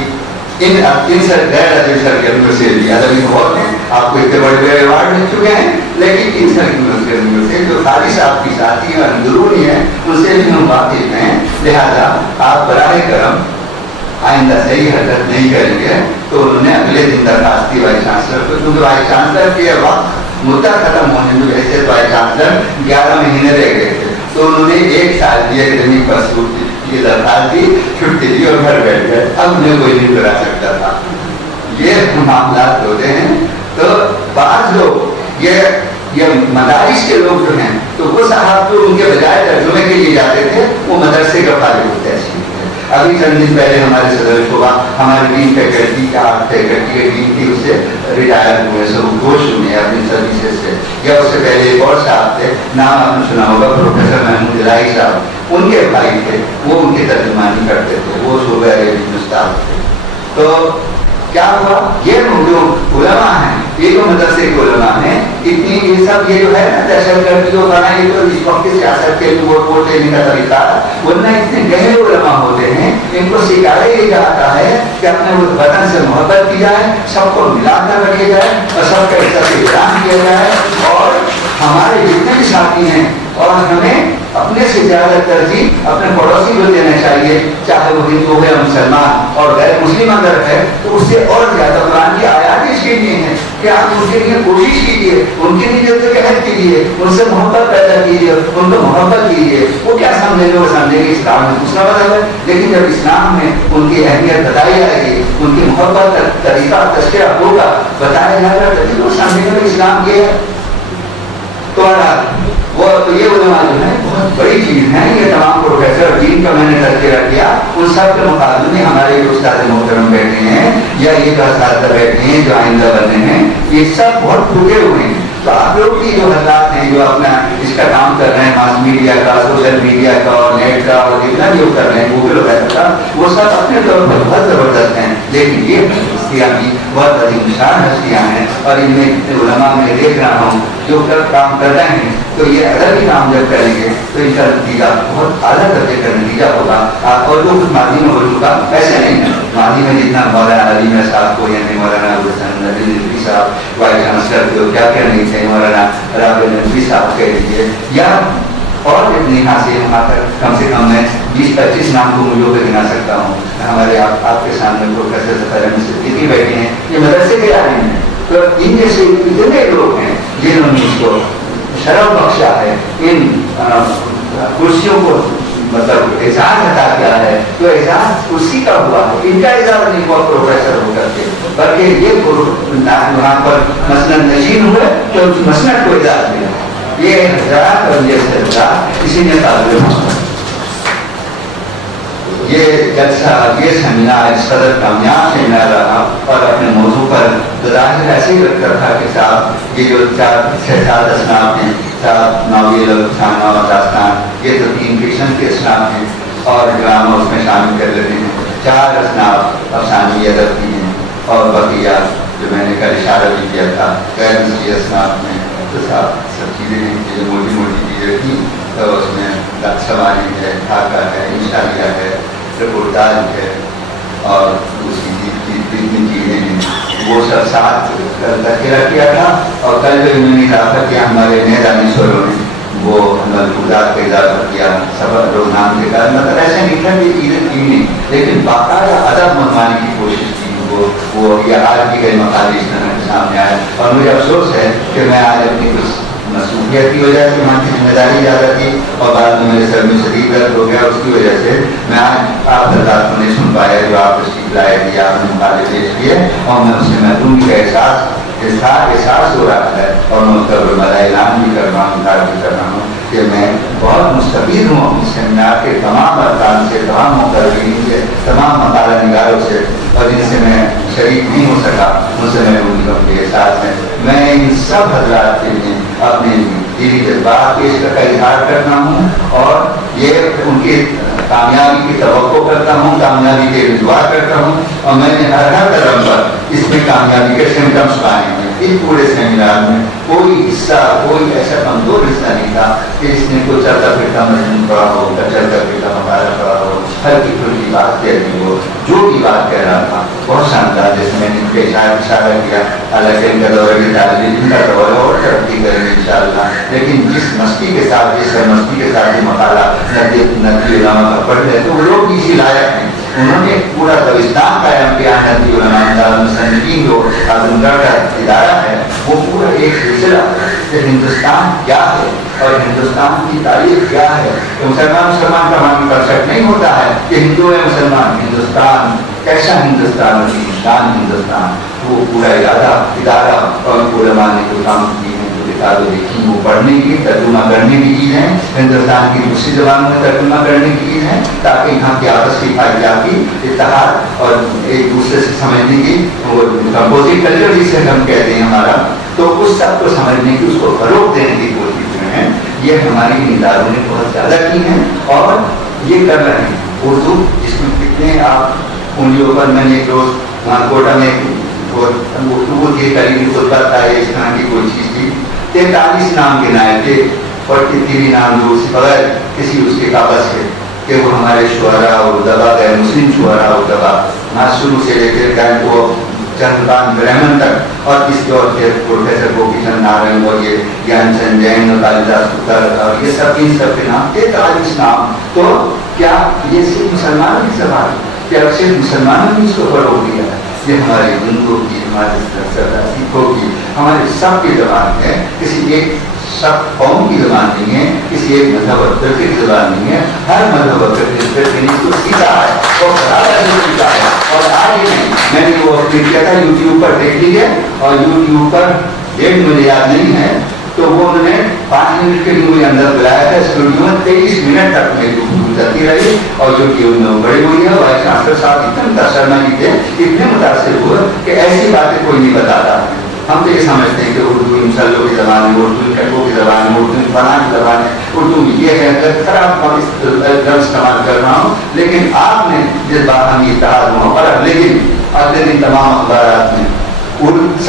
इन सरगर्मियों से भी। अदबी बहुत है, आपको इतने बड़े बड़े अवार्ड मिल चुके हैं, लेकिन इन सरगर्मियों से जो खालिश आपकी साथी है, अंदरूनी है, उनसे भी हम वाकिफ हैं। लिहाजा आप बराए करम आइंदा सही हरकत नहीं करेंगे। तो उन्होंने अगले दिन दरखास्त की वाइस चांसलर को, क्योंकि वाइस चांसलर के वक्त मुद्दा खत्म होने में वैसे वाइस चांसलर 11 महीने रह गए थे, तो उन्होंने 1 साल की एकेडमिक परसूट की दरखास्त दी, छुट्टी दी और घर बैठ गए। अब उन्हें कोई नहीं करा सकता था। ये मामला होते हैं। तो बाज़ लोग ये मदारिस के लोग जो हैं, तो वो साहब जो उनके बजाय तर्जुमे के लिए जाते थे, वो मदरसे का फारिग होते हैं। अभी चंद दिन पहले हमारे सदर शोभा हमारे डीन फैकल्टी का फैकल्टी के डीन थी, उससे रिटायर हुए, सब घोष हुए अपनी सर्विसेज से। या उससे पहले एक और साहब थे, नाम आपने सुना होगा, प्रोफेसर महमूद इलाही साहब, उनके भाई थे, वो उनकी तर्जुमानी करते थे, वो सूबे अरबी मुस्ताद थे। तो क्या हुआ, ये जो उलमा हैं, ये जो मदरसे के उलमा हैं, इतनी ये सब ये जो है ना दहशतगर्दी जो बना, ये तो इस वक्त की सियासत के लिए वोट लेने का तरीका, वरना इतने गहरे उलमा होते हैं, इनको सिखाया ये जाता है कि अपने वतन से मोहब्बत की जाए, सबको मिलाकर रखे जाए और सबका इज्जत एहतराम किया जाए, और हमारे जितने भी साथी हैं, और हमें अपने से ज्यादा तरजीह अपने पड़ोसी को देना चाहिए, चाहे वो हिंदू हो या मुसलमान, और गैर मुस्लिम अगर है तो उससे और ज्यादा कुरान की आयात इसके लिए हैं कि आप उनके लिए कोशिश कीजिए, उनकी नीयत के हद कीजिए, उनसे मोहब्बत पैदा कीजिए, उनको मोहब्बत कीजिए। वो क्या समझेंगे, वो समझेंगे इस्लाम में दूसरा मतलब है, लेकिन जब इस्लाम में उनकी अहमियत बताई जाएगी, उनकी मोहब्बत का तरीका तस्करा होगा, बताया जाएगा, तभी वो समझेंगे इस्लाम ये है। तो ये उलमा जो है बहुत बड़ी चीज है। ये तमाम प्रोफेसर दीन का मैंने तज़किरा किया, उन सब के मुकाबले में हमारे जो उस्ताद मोहतरम बैठे हैं, या ये जो उस्ताद बैठे हैं जो आइंदा बने हैं, ये सब बहुत टूटे हुए हैं। तो आप लोग की जो हजरात हैं, जो अपना इसका काम कर रहे हैं, मास मीडिया का, सोशल मीडिया का और नेट का, और जितना भी कर रहे हैं, गूगल वगैरह का, वो सब अपने तौर पर बहुत जबरदस्त हैं। लेकिन ये हस्तियाँ भी बहुत अजीम शान हस्तियाँ हैं, और इनमें जितने उलमा में देख रहा हूँ जो काम कर रहे हैं, तो ये अदबी काम जब करेंगे तो इनका नतीजा बहुत आला दर्जे का नतीजा होगा। और जो कुछ माजी में हो चुका ऐसे नहीं है, माजी में जितना मौलाना अली साहब को, यानी मौलाना नबी साहब वाइस चांसलर जो क्या क्या नहीं थे, मौलाना राबिल नबी साहब कह लीजिए, या और इतनी हासिल कम से कम मैं 20-25 नाम को मुझे पे गिना सकता हूँ। हमारे आपके सामने प्रोफेसर सिद्दीकी बैठे हैं, ये मदरसे के आए हैं। तो इन जैसे इतने लोग हैं जिन्होंने इसको शरफ बख्शा है, इन कुर्सियों को मतलब एजाज अदा किया है, तो एजाज उसी का हुआ है, इनका एजाज नहीं हुआ प्रोफेसर होकर के, बल्कि ये वहाँ पर मसलन नशीन हुए तो उस मसनद को एजाज मिला। ये हजरात और ये सरकार इसी ने ताल्लुक। ये जलसा, ये सेमिनार इस कदर कामयाब सेमिनार रहा और अपने मौजू पर ज़ाहिर ऐसे ही रखा था कि साहब ये जो 4-6 असनाफ हैं, साहब नाविल अफसाना और दास्तान, ये तो 3 फिक्शन के असनाफ हैं और ड्रामा उसमें शामिल कर लेते हैं। 4 असनाफ अफसानी अदब की हैं और बकिया जो मैंने कल इशारा भी किया था गैर नस्ली असनाफ में, तो साहब सब चीज़ें हैं, जो मोटी मोटी चीज़ें थी तो उसमें सवारी है, ढाका है, इंशालिया है, रिपोर्टाज है और उसकी जितनी चीज़ें हैं वो सब साथ तस्करा किया था। और कल जो इन्होंने इजाफा किया हमारे नए दानिश्वरों ने, वो मलफूजात का इजाफा किया, सबक लोग नाम के कारण, मतलब ऐसे नहीं था कि चीज़ें थी नहीं, लेकिन बाकायदा अदब मनवाने की कोशिश की। वो ये आज की गई मकाली इस तरह के सामने आए और मुझे अफसोस है कि मैं आज अपनी कुछ मसरूफियत की वजह से वहाँ की जिम्मेदारी ज़्यादा थी और बाद में मेरे सर में शरीर दर्द हो गया, उसकी वजह से मैं आज आप हज़रात को नहीं सुन पाया जो आप तशरीफ लाए थे, आपने मुकाले पेश किए और मैं उससे महरूमी का एहसास हो रहा है और मैं उसका बड़ा ऐलान भी कर रहा हूँ, इनकार भी कर रहा हूँ कि मैं बहुत मुस्तफ़ीद हूँ अपने सेमिनार के तमाम अरकान से, तमाम मुक़र्रीन से, तमाम मकाला निगारों से, और जिनसे मैं शरीक नहीं हो सका उनसे मैं उनका एहसास है। मैं इन सब हजरात के लिए अपने दिली जज्बात पेश का इजहार करता हूँ और ये उनकी कामयाबी की तवक्को करता हूँ, कामयाबी के दुआ करता हूँ और मैंने हर कदम पर इसमें कामयाबी के सिम्टम्स पाए हैं। इस पूरे सेमिनार में कोई हिस्सा, कोई ऐसा कमजोर हिस्सा नहीं था कि इसने कोई चलता फिरता मजमून पड़ा हो, चलता फिरता मकाला पड़ा हो, हल्की फुल्की बात कह दी हो, जो भी बात कह रहा था बहुत शानदार, जैसे मैंने इनके इशारा किया, हालांकि इनका दौर भी इनका दौर और तरक्की करेंगे इंशाअल्लाह, लेकिन जिस मस्ती के साथ, जिस मस्ती के साथ ये मकाला नदी उलमा का पढ़ रहे तो वो लोग इसी लायक हैं। उन्होंने पूरा दबिस्तान कायम किया, नदी उलमा मुसन्निफीन जो आजमगढ़ का इदारा है वो पूरा एक सिलसिला कि हिंदुस्तान क्या है और हिंदुस्तान की तारीख क्या है। तो मुसलमान का मान परफेक्ट नहीं होता है कि हिंदू है मुसलमान, हिंदुस्तान कैसा हिंदुस्तान, हिंदुस्तान वो पूरा इदारा और उलमा ने जो काम किए हैं, जो किताबें लिखी वो पढ़ने की, तर्जुमा करने की चीज़ है, हिंदुस्तान की दूसरी जबान में तर्जुमा करने की चीज़ है, ताकि यहाँ की आपस की फायदाकी इत्तेहाद और एक दूसरे से समझने की, वो कंपोजिट कल्चर जिसे हम कहते हैं हमारा, तो उस सब को समझने की, उसको फरोग देने की कोशिश में है। ये हमारी इदारों ने बहुत ज़्यादा की हैं और ये कर रहे हैं। उर्दू जिसमें कितने आप उंगलियों पर, मैंने एक रोज़ वहाँ कोटा में वो के करीबी खुतबा था, इस तरह की कोई चीज़ थी, 43 नाम गिनाए थे और कितनी नाम जो उसी बगैर किसी उसके काबज के कि वो हमारे शुअरा और दबा गए, मुस्लिम शुअरा और दबा ना शुरू से लेकर गए वो चंद्रकांत ब्राह्मण तक और इसके और फिर प्रोफेसर गोपीचंद नारायण और ये ज्ञानचंद जैन और कालिदास पुत्र और ये सब इन सब के नाम 43 नाम। तो क्या ये सिर्फ मुसलमानों की सवाल, क्या सिर्फ मुसलमानों ने इसको फरोग दिया है? ये हमारे हिंदुओं की, हमारे सिखों की, हमारे सब की जबान है, किसी एक सब कौम की जबान नहीं है, किसी एक मजहब और फिरके की जबान नहीं है। हर मजहब और फिरके ने इसको सीखा है और सीखा है और आज ही नहीं, मैंने वो किया था यूट्यूब पर देख लीजिए और यूट्यूब पर डेट मुझे याद नहीं है, तो वो उन्होंने 5 मिनट के लिए मुझे अंदर बुलाया था स्टूडियो में, 23 मिनट तक मेरी गुफ्तगू चलती रही और यूट्यूब में बड़ी हुई है। वाइस चांसलर साहब इतने मुतासर थे, इतने मुतासर हुए कि ऐसी बातें कोई नहीं बताता। हम तो ये समझते हैं कि उर्दू मुसल्लों की ज़बान है, उर्दू कटों की ज़बान है, उर्दू फलां की ज़बान है, उर्दू ये है, खराब लफ्ज़ इस्तेमाल कर रहा हूँ, लेकिन आपने जिस बात हम इत्तेहाद मुहब्बत, लेकिन अगले दिन तमाम अखबार में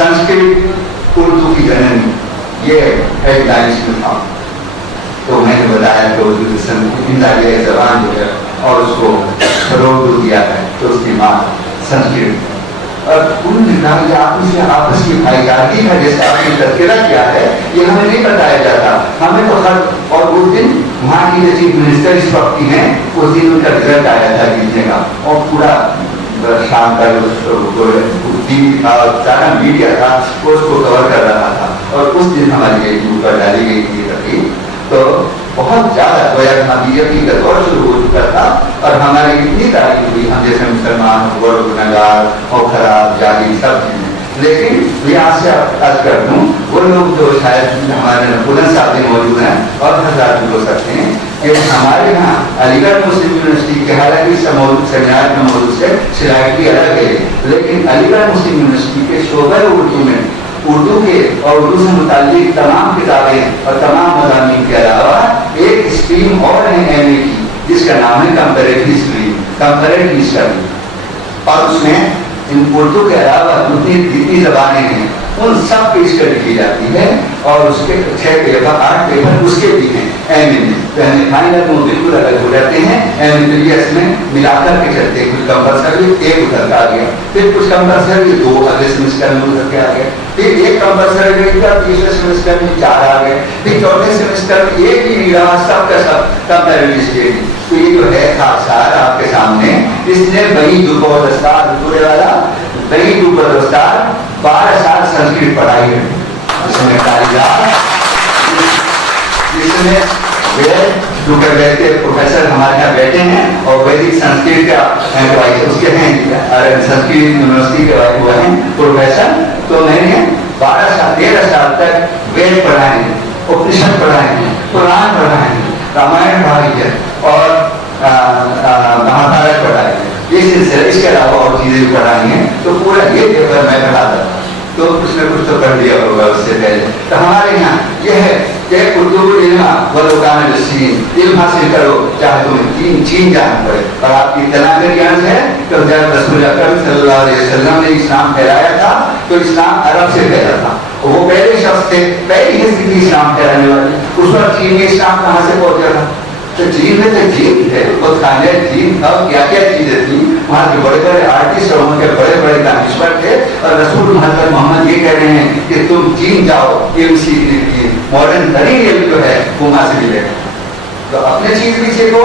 संस्कृत उर्दू की जननी ये हेडलाइंस में था। तो मैंने बताया कि उर्दू की ज़बान जो है और उसको फरोग दिया है, तो उसकी माँ संस्कृत और उन्होंने आपस की भाईचारगी का जैसे आपने तस्करा किया है, ये हमें नहीं बताया जाता। हमें तो हर और उस दिन वहाँ की जो चीफ मिनिस्टर इस वक्त की हैं, उस दिन उनका रिजल्ट आया था जीतने का और पूरा शाम का टीवी था, सारा मीडिया था, उसको कवर कर रहा था और उस दिन हमारी यूट्यूब पर डाली गई थी तकरीब। तो बहुत ज़्यादा गोया बीजेपी का दौर शुरू हो चुका था और हमारी इतनी तारीफ हुई, हम जैसे मुसलमान गुनहगार और खराब जाली सब चीज़ें। लेकिन यहाँ से अर्ज कर दूँ, वो लोग जो शायद हमारे बुलंद साहब भी मौजूद हैं और हजरात भी हो सकते हैं कि हमारे यहाँ अलीगढ़ मुस्लिम यूनिवर्सिटी के हालांकि मौजूद सेमिनार में मौजूद से सिलाइटी अलग है, लेकिन अलीगढ़ मुस्लिम यूनिवर्सिटी के शोबे उर्दू में उर्दू के और उर्दू से मुताल्लिक तमाम किताबें और तमाम मज़ामीन के अलावा एक स्ट्रीम और है एमए की, जिसका नाम है कंपैरेटिव स्ट्रीम, कंपैरेटिव स्टडी, और उसमें इन उर्दू के अलावा जितनी ज़बानें हैं उन सब की स्टडी की जाती है और उसके 6 पेपर 8 पेपर उसके भी हैं एमए में। तो एमए फाइनल में बिल्कुल अलग हो जाते हैं, एमए प्रीवियस में मिलाकर के चलते, कुछ कंपल्सरी एक उधर का आ गया, फिर कुछ कंपल्सरी 2 अगले सेमेस्टर में उधर के आ गए, फिर एक कंपल्सरी तीसरे सेमेस्टर में 4 आ गए, फिर चौथे सेमेस्टर में एक ही नहीं रहा, सब का सब कंपैरेटिव स्टडी। तो ये जो है खाकसार आपके सामने, इसने बनी दुर्गोदस्तार पूरे वाला बनी दुर्गोदस्तार 12 साल संस्कृत पढ़ाई है, जिसमें कालिदास, जिसमें वे बैठे प्रोफेसर हमारे यहाँ बैठे हैं और वैदिक संस्कृत का उसके हैं संस्कृत यूनिवर्सिटी के हुए हैं प्रोफेसर। तो मैंने 13 साल तक वेद पढ़ाए हैं, उपनिषद पढ़ाए हैं, पुराण पढ़ाए हैं, रामायण पढ़ाई है और महाभारत पढ़ाई है, ये सिलसिला, इसके अलावा और चीजें भी पढ़ाई हैं। तो पूरा ये पेपर मैं पढ़ाता था, तो कुछ न कुछ तो पढ़ लिया होगा उससे पहले। तो हमारे यहाँ यह है कि उर्दू इल्म हासिल करो, चाहे तुम्हें चीन जाना पड़े, और आपकी इतना अगर ज्ञान है तो जब रसूल अकरम सल्लल्लाहु अलैहि वसल्लम ने इस्लाम फैलाया था तो इस्लाम अरब से फैला था, वो पहले शख्स थे, पहली हिस्ट्री इस्लाम फैलाने वाले। उस वक्त चीन में इस्लाम कहाँ से पहुंचा था? तो चीन में तो चीन थे, वो खाने चीन था, क्या क्या चीजें थी, वहाँ के बड़े बड़े आर्टिस्ट और उनके बड़े बड़े दानिश्वर थे। और रसूल मोहम्मद ये कह रहे हैं कि तुम चीन जाओ इल्म सीखने के लिए, मॉडर्न तरीन इल्म जो है वो वहाँ से मिलेगा। तो अपने चीज भी सीखो,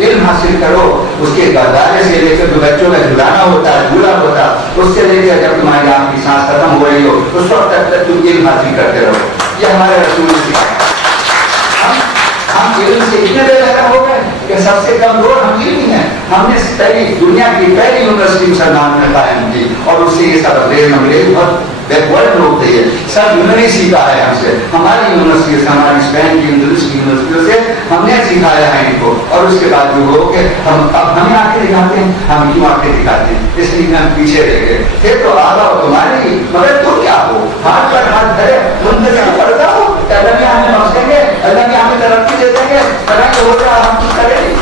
इल्म हासिल करो, उसके बाजारे से लेकर जो बच्चों का झुलाना होता है, झूला होता है, उससे लेकर जब तुम्हारी आँख की सांस खत्म हो रही हो उस वक्त तक तुम इल्म हासिल करते रहो। ये हमारे रसूल ने सिखाया। हम इल्म से इतने बेहतर हो गए कि सबसे कमजोर हम इल्म ही हैं। हमने पहली दुनिया की पहली यूनिवर्सिटी मुसलमान में कायम की और उससे ये सब अंग्रेज बहुत बैकवर्ड लोग थे, ये सब उन्होंने सीखा है हमसे, हमारी यूनिवर्सिटी से, हमारी स्पेन की यूनिवर्सिटियों से हमने सिखाया है इनको। और उसके बाद जो हो कि हम अब हमें आके दिखाते हैं, हम क्यों आके दिखाते हैं, इसलिए हम पीछे रह गए थे। तो आ जाओ तुम्हारी, मगर तुम क्या हो, हाथ पर हाथ धरे तुम पढ़ता हो, अल्लाह भी हमें बख्शेंगे, अल्लाह भी हमें तरक्की दे देंगे, तरक्की हो जाए हम कुछ करेंगे।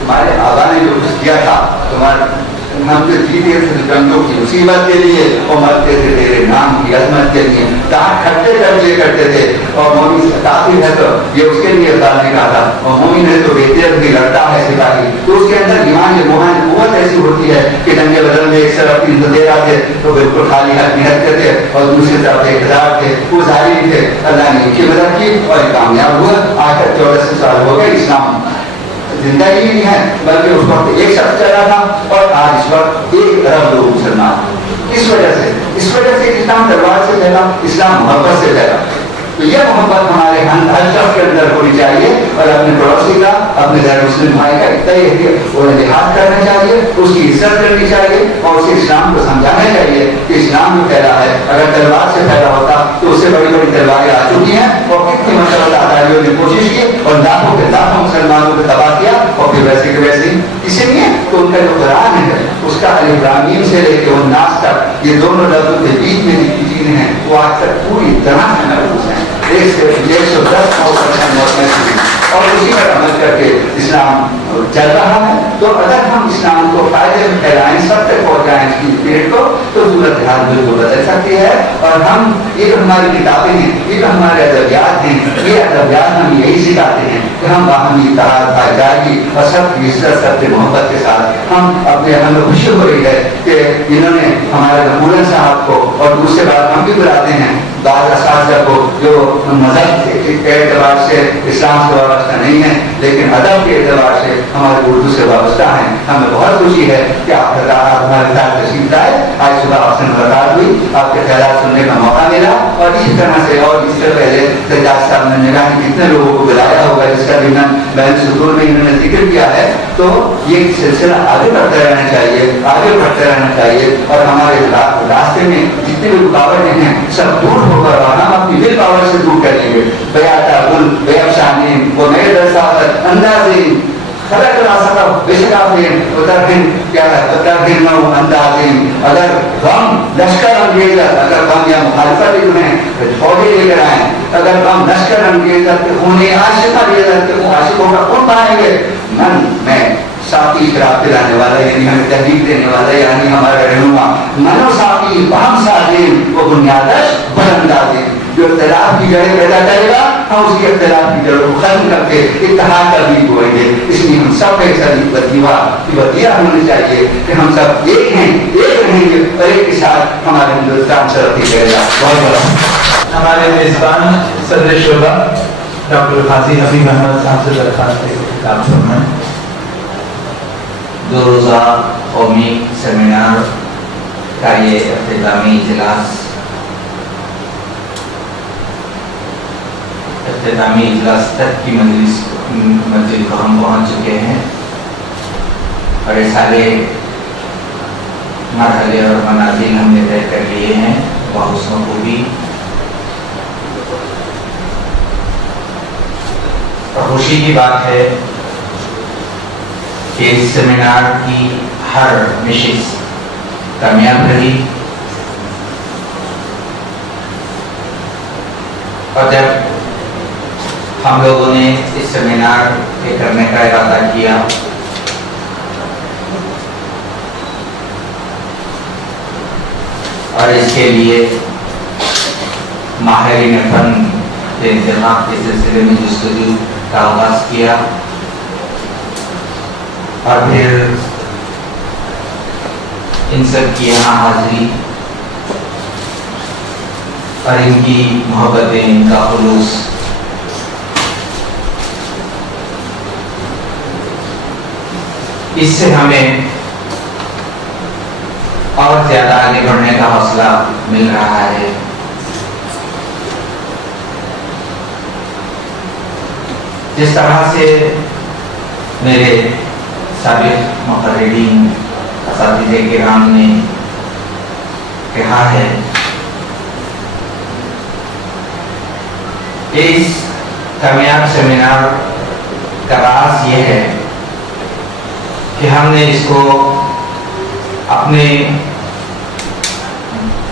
तुम्हारे आबा ने जो कुछ किया था, तुम्हारे हम जो जीते थे बंदों की मुसीबत के लिए और मरते थे तेरे नाम की अजमत के लिए, खट्टे दर्जे करते थे। और मोमिन काफिर है तो ये उसके लिए अल्लाह ने कहा था, और मोमिन है तो बेहतर भी लड़ता है सिपाही, तो उसके अंदर ईमान मोहन कुव्वत ऐसी होती है कि डंगे बदल में एक तरफ 3 दे रहा थे तो बिल्कुल खाली हाथ निहत्ते थे और दूसरी तरफ 1000 थे, वो जालिम थे। अल्लाह ने इनकी मदद की और कामयाब हुआ। आज तक 1400 साल हो गए, इस्लाम जिंदा ही नहीं है, बल्कि उस वक्त एक शख्स चला था और आज इस वक्त 1 अरब लोग मुसलमान। इस वजह से इस्लाम दरबार से फैला, इस्लाम मोहब्बत से फैला। तो यह मोहब्बत हमारे हर शख्स के अंदर होनी चाहिए और अपने पड़ोसी का, अपने गैर मुस्लिम भाई का उन्हें लिहाज करना चाहिए, उसकी इज्जत करनी चाहिए और उसे इस्लाम को समझाना चाहिए कि इस्लाम जो फैला है, अगर तलवार से फैला होता तो उससे बड़ी बड़ी तलवारें आ चुकी हैं और कितनी मसला आदारियों ने कोशिश की और लाखों के लाखों मुसलमानों को तबाह किया और फिर वैसे के वैसे ही। इसलिए तो उनका जो कुरान है उसका अल-इब्राहीम से लेकर उन्नास तक ये दोनों लफ्ज़ों के बीच में जितनी चीजें हैं वो आज तक पूरी तरह से महफूज हैं, 110% और उसी पर अमल करके इस्लाम चल रहा है। तो अगर हम इस्लाम को फायदे में फैलाएं, सब तक पहुँचाएं इसकी पीढ़ी को, तो सूरत हाल बिल्कुल बदल सकती है। और हम ये जो हमारी किताबें हैं, ये जो हमारे अदबियात हैं, ये अदबियात हम यही सिखाते हैं कि हम बाहमी इत्तेहाद, भाईचारगी और सबकी इज्जत, सबसे मोहब्बत के साथ हम अपने, हमें खुशी हो रही है कि इन्होंने हमारे नबूल साहब को और दूसरे बात हम भी बुलाते हैं بعض اساتذہ کو جو مذہب کے اعتبار سے اسلام سے وابستہ نہیں ہے لیکن ادب کے اعتبار سے ہمارے اردو سے وابستہ ہیں. ہمیں بہت خوشی ہے کہ آپ ہمارے ساتھ تشریف لائے. آج صبح آپ سے ملاقات ہوئی, آپ کے خیالات سننے کا موقع ملا, اور اسی طرح سے اور اس سے پہلے سجاد صاحب نے نگاہ کتنے لوگوں کو بلایا ہوگا جس کا بھی بین سطور میں انہوں نے ذکر کیا ہے. تو یہ سلسلہ آگے بڑھتا رہنا چاہیے, آگے بڑھتے رہنا چاہیے, اور ہمارے راستے میں جتنے بھی رکاوٹیں ہیں سب دور ہو کر ہم اپنی ول پاور سے دور کریں گے. بیاتا گل بے افشانی وہ نئے درساوت اندازی خلق راستا بے شکافین اترہن کیا ہے اترہن نو اندازی. اگر غم لشکر انگیزہ, اگر غم یا مخالفت انہیں فوجی لے کر آئیں, اگر غم لشکر انگیزہ کے ہونے عاشقہ لے کر کے عاشقوں کا کون پائیں گے. من میں ساقی شراب پلانے والا یعنی ہمیں تحریک دینے والا یعنی ہمارا رہنما, منو ساقی بہم سازیم وہ بنیادش بلندازیم. جو اختلاف کی جڑیں پیدا کرے گا ہم اس کی اختلاف کی جڑوں کو ختم کر کے اتحاد کا بیج بوئیں گے. اس لیے ہم سب ایک وطیہ ہونی چاہیے کہ ہم سب ایک ہیں, ایک رہیں گے, اور ایک کے ساتھ ہمارے ہندوستان ترقی کرے گا. بہت بہت ہمارے میزبان صدر شعبہ ڈاکٹر قاضی حبیب احمد صاحب سے درخواست ہے کہ خطاب فرمائیں. 2 روزہ قومی سیمینار کا یہ اختتامی اجلاس تک کی منزل کو ہم پہنچ چکے ہیں, اور یہ سارے مرحلے اور منازل ہم نے طے کر لیے ہیں بحثوں کو بھی. خوشی کی بات ہے کہ اس سیمینار کی ہر نشست کامیاب رہی, اور جب ہم لوگوں نے اس سیمینار کے کرنے کا ارادہ کیا اور اس کے لیے ماہرین فن کے انتخاب کے سلسلے میں جستجو کا آغاز کیا, اور پھر ان سب کی یہاں حاضری اور ان کی محبتیں, ان کا خلوص, اس سے ہمیں اور زیادہ آگے بڑھنے کا حوصلہ مل رہا ہے. جس طرح سے میرے سابق مقررین اساتذہ کرام نے کہا ہے کہ اس کامیاب سیمینار کا راز یہ ہے کہ ہم نے اس کو اپنے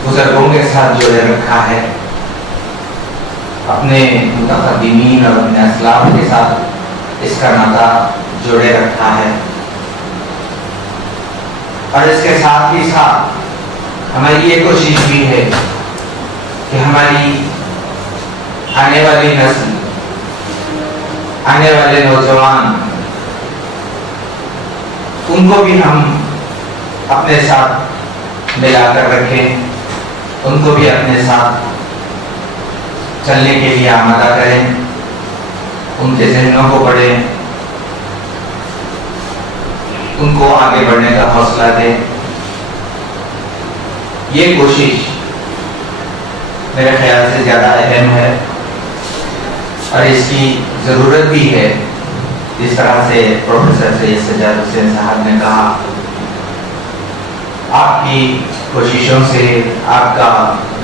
بزرگوں کے ساتھ جوڑے رکھا ہے, اپنے متقدمین اور اپنے اسلاف کے ساتھ اس کا ناطہ جوڑے رکھا ہے, اور اس کے ساتھ ہی ساتھ ہماری یہ کوشش بھی ہے کہ ہماری آنے والی نسل, آنے والے نوجوان, ان کو بھی ہم اپنے ساتھ ملا کر رکھیں, ان کو بھی اپنے ساتھ چلنے کے لیے آمادہ کریں, ان کے ذہنوں کو پڑھیں, ان کو آگے بڑھنے کا حوصلہ دیں. یہ کوشش میرے خیال سے زیادہ اہم ہے اور اس کی ضرورت بھی ہے. جس طرح سے پروفیسر سید سجاد حسین صاحب نے کہا, آپ کی کوششوں سے آپ کا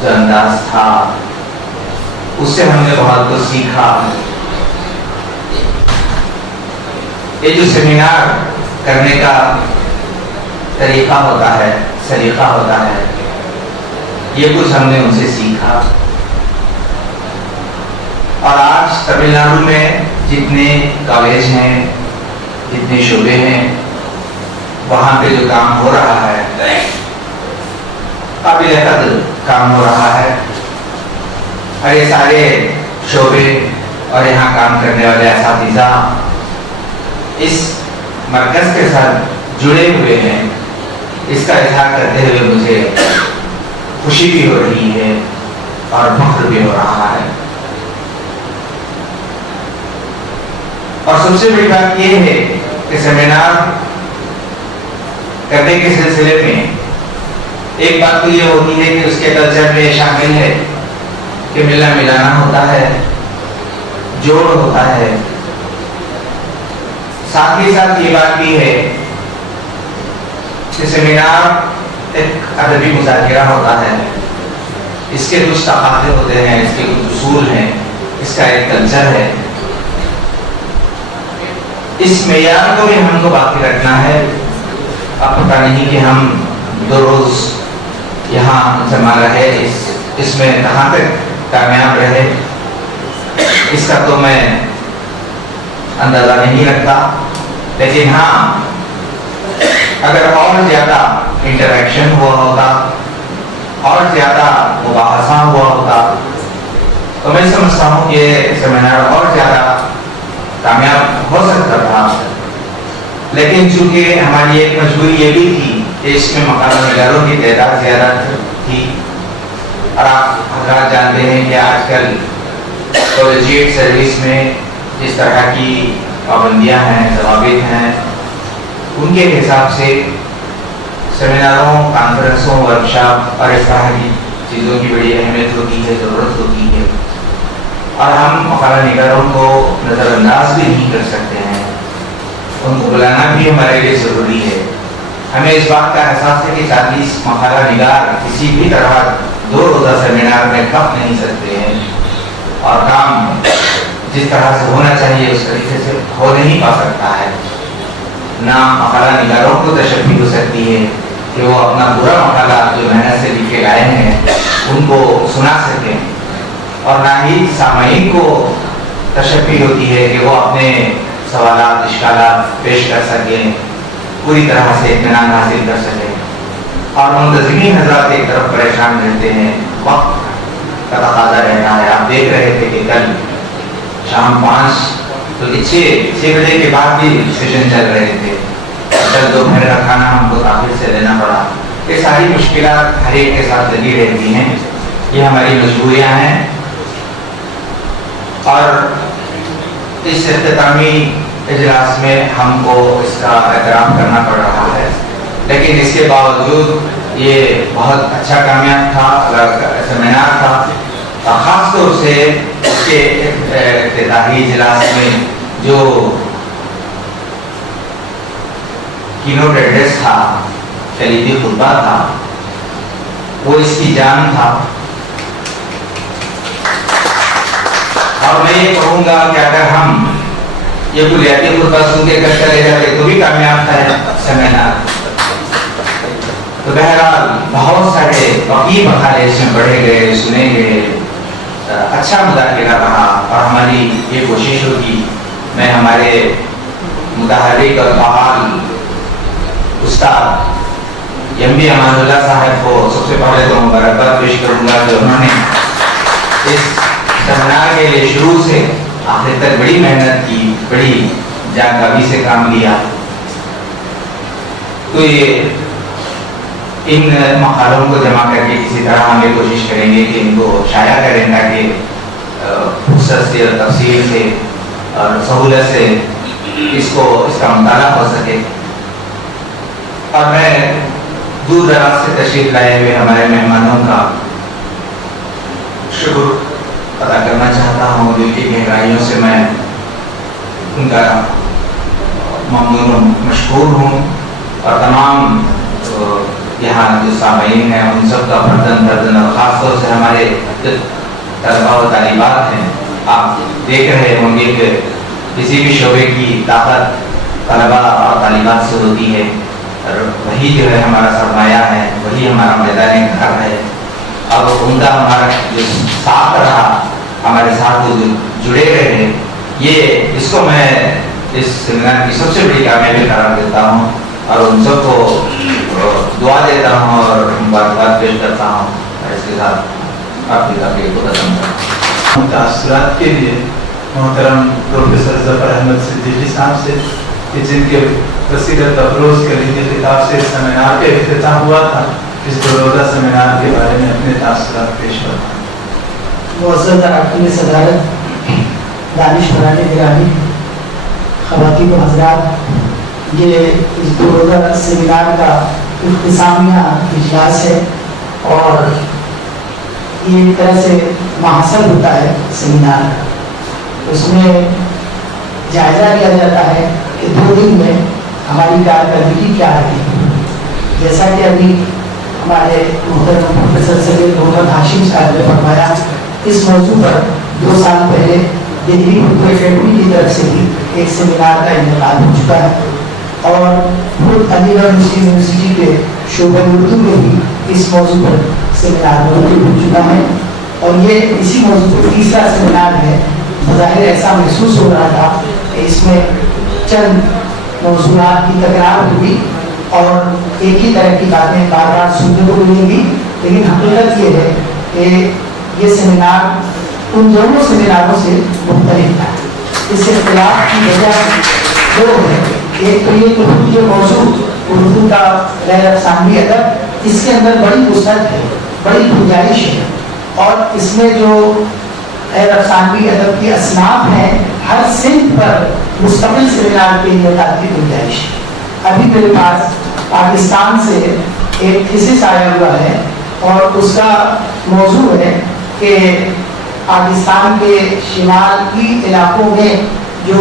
جو انداز تھا اس سے ہم نے بہت کچھ سیکھا. یہ جو سیمینار کرنے کا طریقہ ہوتا ہے, سلیقہ ہوتا ہے, یہ کچھ ہم نے ان سے سیکھا. اور آج تمل ناڈو میں جتنے کالج ہیں, جتنے شعبے ہیں, وہاں پہ جو کام ہو رہا ہے قابل قدر کام ہو رہا ہے, اور یہ سارے شعبے اور یہاں کام کرنے والے اساتذہ اس مرکز کے ساتھ جڑے ہوئے ہیں. اس کا اظہار کرتے ہوئے مجھے خوشی بھی ہو رہی ہے اور فخر بھی ہو رہا ہے. اور سب سے بڑی بات یہ ہے کہ سیمینار کرنے کے سلسلے میں ایک بات تو یہ ہوتی ہے کہ اس کے کلچر میں شامل ہے کہ ملنا ملانا ہوتا ہے، جوڑ ہوتا ہے. ساتھ ہی ساتھ یہ بات بھی ہے کہ سیمینار ایک ادبی مذاکرہ ہوتا ہے. اس کے کچھ تقاضے ہوتے ہیں، اس کے کچھ اصول ہیں، اس کا ایک کلچر ہے. اس معیار کو بھی ہم کو باقی رکھنا ہے. اب پتہ نہیں کہ ہم 2 روز یہاں جمع رہے، اس میں کہاں تک کامیاب رہے، اس کا تو میں اندازہ نہیں رکھتا. لیکن ہاں، اگر اور زیادہ انٹریکشن ہوا ہوتا، اور زیادہ مباحثہ ہوا ہوتا، تو میں سمجھتا ہوں کہ سیمینار اور زیادہ کامیاب ہو سکتا تھا. لیکن چونکہ ہماری ایک مجبوری یہ بھی تھی کہ اس میں مقامی نگاروں کی تعداد زیادہ تھی، اور آپ حضرات جانتے ہیں کہ آج کل کالجیٹ سروس میں جس طرح کی پابندیاں ہیں، ضوابط ہیں، ان کے حساب سے سیمیناروں، کانفرنسوں، ورکشاپ اور اس طرح کی چیزوں کی بڑی اہمیت ہوتی ہے، ضرورت ہوتی ہے. اور ہم مقالہ نگاروں کو نظر انداز بھی نہیں کر سکتے ہیں. ان کو بلانا بھی ہمارے لیے ضروری ہے. ہمیں اس بات کا احساس ہے کہ 40 مقالہ نگار کسی بھی طرح 2 روزہ سیمینار میں کھپ نہیں سکتے ہیں، اور کام جس طرح سے ہونا چاہیے اس طریقے سے ہو نہیں پا سکتا ہے. نہ مقالہ نگاروں کو تشفی ہو سکتی ہے کہ وہ اپنا پورا مقالہ جو محنت سے لکھ کے لائے ہیں ان کو سنا سکیں، اور نہ ہی سامعین کو تشفی ہوتی ہے کہ وہ اپنے سوالات، اشکالات پیش کر سکیں، پوری طرح سے اطمینان حاصل کر سکیں. اور منتظمین حضرات ایک طرف پریشان رہتے ہیں، وقت کا تقاضا رہتا ہے. آپ دیکھ رہے تھے کہ کل شام 5 بلکہ 6 بجے کے بعد بھی سیشن چل رہے تھے. کل دوپہر کا کھانا ہم کو تاخیر سے لینا پڑا. یہ ساری مشکلات ہر ایک کے ساتھ لگی رہتی ہیں. یہ ہماری مجبوریاں ہیں، اور اس اختتامی اجلاس میں ہم کو اس کا احترام کرنا پڑ رہا ہے. لیکن اس کے باوجود یہ بہت اچھا کامیاب تھا، سیمینار تھا. خاص طور سے اس کے افتتاحی اجلاس میں جو کینوٹ ایڈریس تھا، کلیدی خطبہ تھا، وہ اس کی جان تھا. اور میں یہ کہوں گا کہ اگر ہم یہ بنیادی خطبہ سن کے کر چلے جاتے تو بھی کامیاب تھا سیمینار. تو بہرحال بہت سارے باقی مقالے اس میں پڑھے گئے، سنے گئے، اچھا مذاکرہ رہا. اور ہماری یہ کوشش ہوگی، میں ہمارے متحرک اور فعال استاد ایم امان اللہ صاحب کو سب سے پہلے تو مبارکباد پیش کروں گا کہ انہوں نے اس سیمینار کے لیے شروع سے آخر تک بڑی محنت کی، بڑی جانکاری سے کام لیا. تو یہ ان مقالوں کو جمع کر کے کسی طرح ہم یہ کوشش کریں گے کہ ان کو شائع کریں تاکہ فرصت سے اور تفصیل سے اور سہولت سے اس کا مطالعہ ہو سکے. اور میں دور دراز سے تشریف لائے ہوئے ہمارے مہمانوں کا شکر ادا کرنا چاہتا ہوں. دل کی گہرائیوں سے میں ان کا ممنون ہوں، مشکور ہوں. اور تمام یہاں جو سامعین ہیں ان سب کا بردن اور خاص طور سے ہمارے طلباء و طالبات ہیں. آپ دیکھ رہے ہوں گے کہ کسی بھی شعبے کی طاقت طلباء اور طالبات سے ہوتی ہے، اور وہی جو ہے ہمارا سرمایہ ہے، وہی ہمارا میدان گھر ہے. اب ان کا ہمارا جو ساتھ رہا، ہمارے ساتھ جو جڑے رہے، یہ اس کو میں اس سیمینار کی سب سے بڑی کامیابی قرار دیتا ہوں. اور ان سب کو دعا دیتا ہوں اور مبارکباد پیش کرتا ہوں. اس کے ساتھ آپ کی تقریر کو ختم کرتا ہوں. تاثرات کے لیے محترم پروفیسر ظفر احمد صدیقی صاحب سے، کہ جن کے وسیلت افروز کلیدی خطاب سے سیمینار کا افتتاح ہوا تھا، اس 2 روزہ سیمینار کے بارے میں اپنے تاثرات پیش کرتا ہوں. मुअज़्ज़ज़ अरकान सदारत, दानिशवरान गिरामी, ख़वातीन व हज़रात, ये इस 2 रोज़ा सेमिनार का इख्तिसामिया इजलास है और ये एक तरह से महासल होता है सेमिनार का। उसमें जायज़ा लिया जाता है कि 2 दिन में हमारी कारकर्दगी क्या रही। जैसा कि अभी हमारे मोहतरम प्रोफेसर सैयद मोहम्मद हाशिम साहब ने फरमाया, इस मौजू पर 2 साल पहले दिल्ली उर्दू अकेडमी की तरफ से भी एक सेमिनार का इंतकाल हो चुका है और खुद अलीगढ़ मुस्लिम यूनिवर्सिटी के शोबे उर्दू में भी इस मौजू पर सेमिनार मुनक़िद हो चुका है और ये इसी मौजू पर 3रा सेमिनार है। ज़ाहिर ऐसा महसूस हो रहा था कि इसमें चंद मौज़ूआत की तकरार हुई और एक ही तरह की बातें बार बार सुनने को मिलेंगी, लेकिन हकीकत ये है कि ये सेमिनार उन दोनों सेमिनारों से मुख्तलिफ था। इस इख्तिलाफ की वजह 2 है। एक तो ये मौजू उर्दू का गैर अफ़सानवी अदब, इसके अंदर बड़ी वुसअत है, बड़ी गुंजाइश है और इसमें जो गैर अफ़सानवी अदब की असनाफ हैं, हर सिंध पर मुस्तकिल सेमिनार के इनेकाद की गुंजाइश है। अभी मेरे पास पाकिस्तान से एक थीसिस आया हुआ है और उसका मौजू है कि पाकिस्तान के शिमाली इलाकों में जो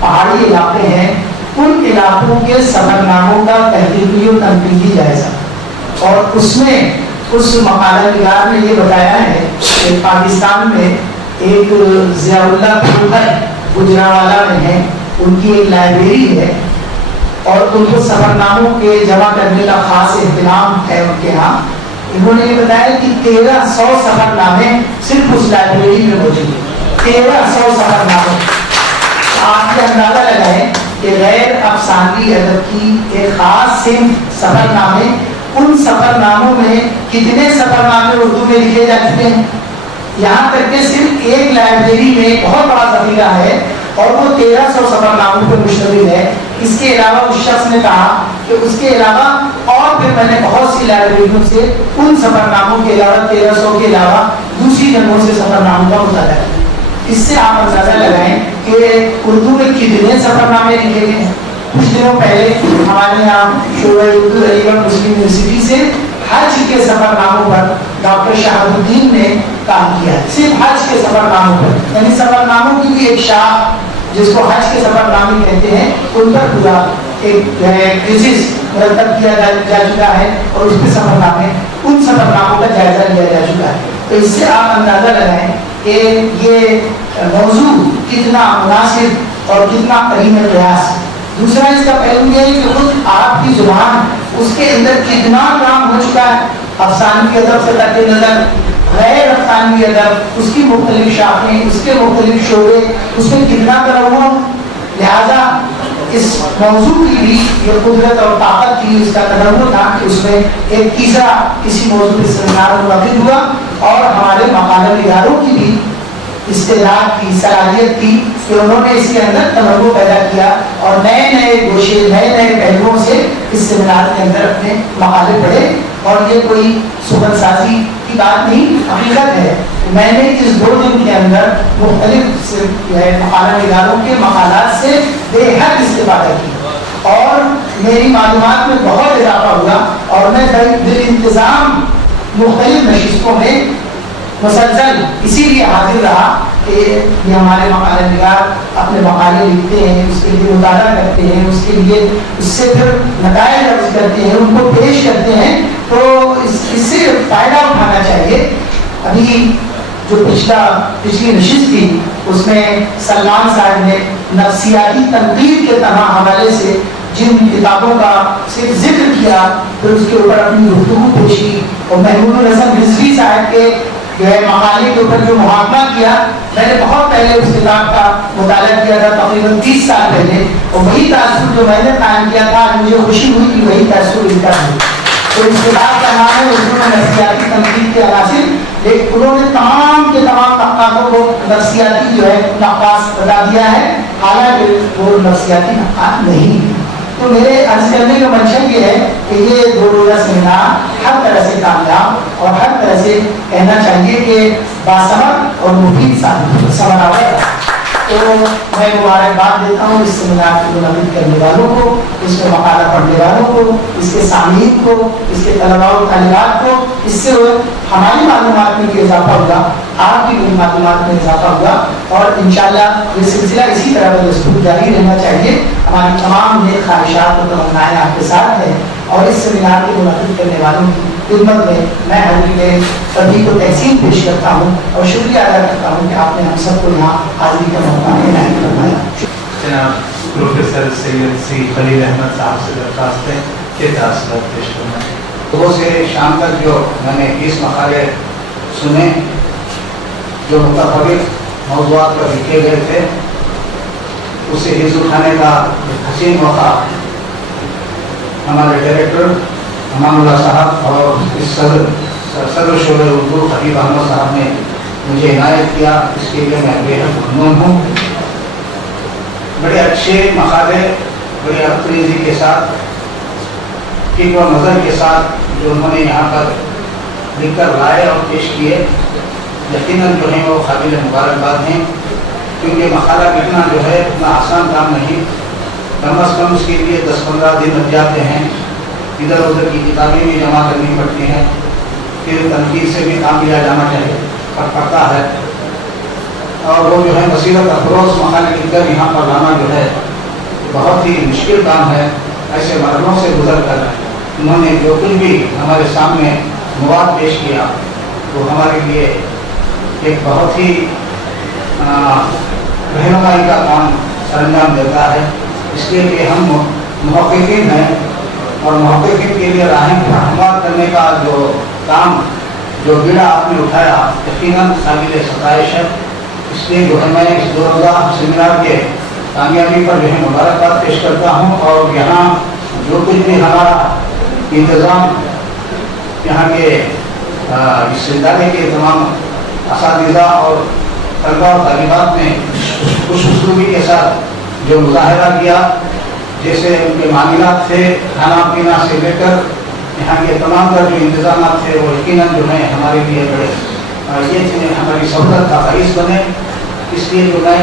पहाड़ी इलाके हैं, उन इलाकों के सफरनामों का तहकीकी और तनकीदी जायज़ा। और उसमें उस मकाला निगार ने ये बताया है कि पाकिस्तान में एक ज़ियाउल्लाह गुजरावाला में है, उनकी एक लाइब्रेरी है और उनको सफरनामों के जमा करने का खास एहतमाम है उनके यहाँ। इन्होंने ये बताया कि 1300 सफरनामे सिर्फ उस लाइब्रेरी में मौजूद है। 1300 सफरनामे। आप ये अंदाजा लगाएं कि गैर अफसानवी अदब की एक खास सिंफ सफरनामे, उन सफरनामों में कितने सफरनामे उर्दू में लिखे जा चुके हैं। यहाँ तक कि सिर्फ एक लाइब्रेरी में बहुत बड़ा ज़ख़ीरा है और वो 1300 सफरनामों पर मुश्तमिल है। इसके अलावा उस शख्स ने कहा कि उसके अलावा और फिर मैंने बहुत सी लाइब्रेरियों से उन सफरनामों के अलावा 1300 के अलावा दूसरी जगहों से सफरनामों का मुताला किया। इससे आप अंदाजा लगाएं कि उर्दू में कितने सफरनामे लिखे गए हैं। कुछ दिनों पहले हमारे यहाँ शोबे उर्दू अलीगढ़ मुस्लिम यूनिवर्सिटी से हज के सफरनामों पर डॉक्टर शहाबुद्दीन ने काम किया, सिर्फ हज के सफरनामों पर, यानी सफरनामों की भी एक शाख जिसको हज के सफरनामे कहते हैं, उन पर पूरा एक थीसिस मुरतब किया जा चुका है और उस पर सफरनामे, उन सफरनामों का जायजा लिया जा चुका है। तो इससे आप अंदाजा लगाएं कि ये मौजू कितना मुनासिब और कितना करीम प्रयास। दूसरा इसका पहलू ये है कि खुद आपकी जुबान, उसके अंदर कितना काम हो चुका है। अफसानवी अदब से तक नजर, गैर अफसानवी अदब, उसकी मुख्तलिफ शाखें, उसके मुख्तलिफ शोबे, उसमें कितना तनव्वुर। लिहाजा इस मौजू की भी ये कुदरत और ताकत थी, उसका तनव्वुर था कि उसमें एक तीसरा किसी मौजू पर सेमिनार मुनक़िद हुआ और हमारे मकाला निगारों की भी इस्तेदाद की, सलाहियत थी कि उन्होंने इसके अंदर तनव्वुर पैदा किया और नए नए गोशे, नए नए पहलुओं से इस सेमिनार के अंदर अपने मकाले पढ़े। और ये कोई सुगन साजी की बात नहीं, हकीकत है। मैंने इस 2 दिन के अंदर मुख्तलिफ मकाला निगारों के मकालात से बेहद इस्तेफादा की और मेरी मालूमात में बहुत इजाफा हुआ और मैं बिल इंतज़ाम मुख्तलिफ नशिस्तों में मुसलसल इसीलिए हाजिर रहा कि ये हमारे मकाले निगार अपने मकाले लिखते हैं, उसके लिए मुताला करते हैं, उसके लिए उससे फिर नताइज अर्ज करते हैं, उनको पेश करते हैं, तो इससे फ़ायदा उठाना चाहिए। अभी जो पिछली नशिस्त थी उसमें सलमान साहब ने नफ्सियाती तनकीद के तमाम हवाले से जिन किताबों का सिर्फ जिक्र किया, फिर उसके ऊपर अपनी गुफ्तगू पेश की और महमूद हसन रिजवी साहब के जो है मकाले के ऊपर जो मुहाकमा किया, मैंने बहुत पहले उस किताब का मुताला किया था, तकरीबन 30 साल पहले, और वही तासुर जो मैंने कायम किया था, मुझे खुशी हुई कि वही तासुर इनका है। तो इस किताब का नाम है उर्दू में नफ्सियाती तनकीद के अनासिर। लेकिन उन्होंने तमाम के तमाम नक्कातों को नफ्सियाती जो है नक्कास बता दिया है, हालांकि वो नफ्सियाती नक्कास नहीं है। तो मेरे अर्ज करने का मंशा ये है कि ये 2 रोज़ा सेमिनार हर तरह से कामयाब और हर तरह से कहना चाहिए कि बासमत और मुफीद समरावत रहा। तो मैं मुबारकबाद देता हूँ इस सेमिनार को मुनक़िद करने वालों को, इसमें मकाला पढ़ने वालों को, इसके सामीन को, इसके तलबा और तालिबात को। इससे हमारी मालूमात में इजाफा हुआ, आपकी मालूमात में इजाफा हुआ और इंशाअल्लाह ये सिलसिला इसी तरह बदस्तूर जारी रहना चाहिए। हमारी तमाम नेक ख्वाहिशात और तमन्नाएँ आपके साथ हैं और इस सेमिनार को मुनक़िद करने वालों की खिदमत में मैं हजरीन सभी को तहसीन पेश करता हूँ और शुक्रिया अदा करता हूँ कि आपने हम सबको यहाँ हाजिरी का मौका इनायत करवाया। जनाब प्रोफेसर सैयद सी खलील अहमद साहब से दरख्वास्त है कि तासुरात पेश करना। सुबह से शाम तक जो मैंने 20 मकाले सुने जो मुतफरिक मौज़ूआत पर लिखे गए थे, उससे हिस्सा उठाने का एक हसीन मौका हमारे डायरेक्टर अमानुल्लाह साहब और इस सदर शोबे उर्दू हबीब अहमद साहब ने मुझे इनायत किया। इसके लिए मैं बेहद ममनून हूँ। बड़े अच्छे मकाले बड़े अतरीजी के साथ, फिक्र और नज़र के साथ जो उन्होंने यहाँ पर लिख कर लाए और पेश किए, यकीनन जो है वो काबिल मुबारकबाद हैं, क्योंकि मकाला लिखना जो है उतना आसान काम नहीं। कम अज़ कम उसके लिए 10-15 दिन लग जाते हैं। इधर उधर की किताबें भी जमा करनी पड़ती हैं, फिर तनकीद से भी काम लिया जाना चाहिए पड़ता है और वो जो है बसीरत अफरोज़ मकाले लिखकर यहाँ पर लाना जो है बहुत ही मुश्किल काम है। ऐसे मरहलों से गुजर कर उन्होंने जो कुछ भी हमारे सामने मवाद पेश किया वो हमारे लिए एक बहुत ही रहनुमाई का काम सरंजाम देता है। इसके लिए हम मुहक़्क़ीन हैं और मुहक़्क़ीन के लिए राहें रहनुमा करने का जो काम जो बीड़ा आपने उठाया यकीनन काबिल सताइश है। इसलिए जो है मैं इस 2 रोज़ा सेमिनार के कामयाबी पर जो है मुबारकबाद पेश करता हूँ और यहाँ जो कुछ भी हमारा इंतज़ाम यहाँ के विश्वविद्यालय के तमाम असातिज़ा और तलबा और तालिबात ने खुशूसलूबी के साथ जो मुज़ाहरा किया, जैसे उनके मामलात थे, खाना पीना से लेकर यहाँ के तमाम का जो इंतज़ाम थे वो यकीनन जो है हमारे लिए बड़े ये थे, हमारी सहूलत का बाइस बने। इसलिए जो मैं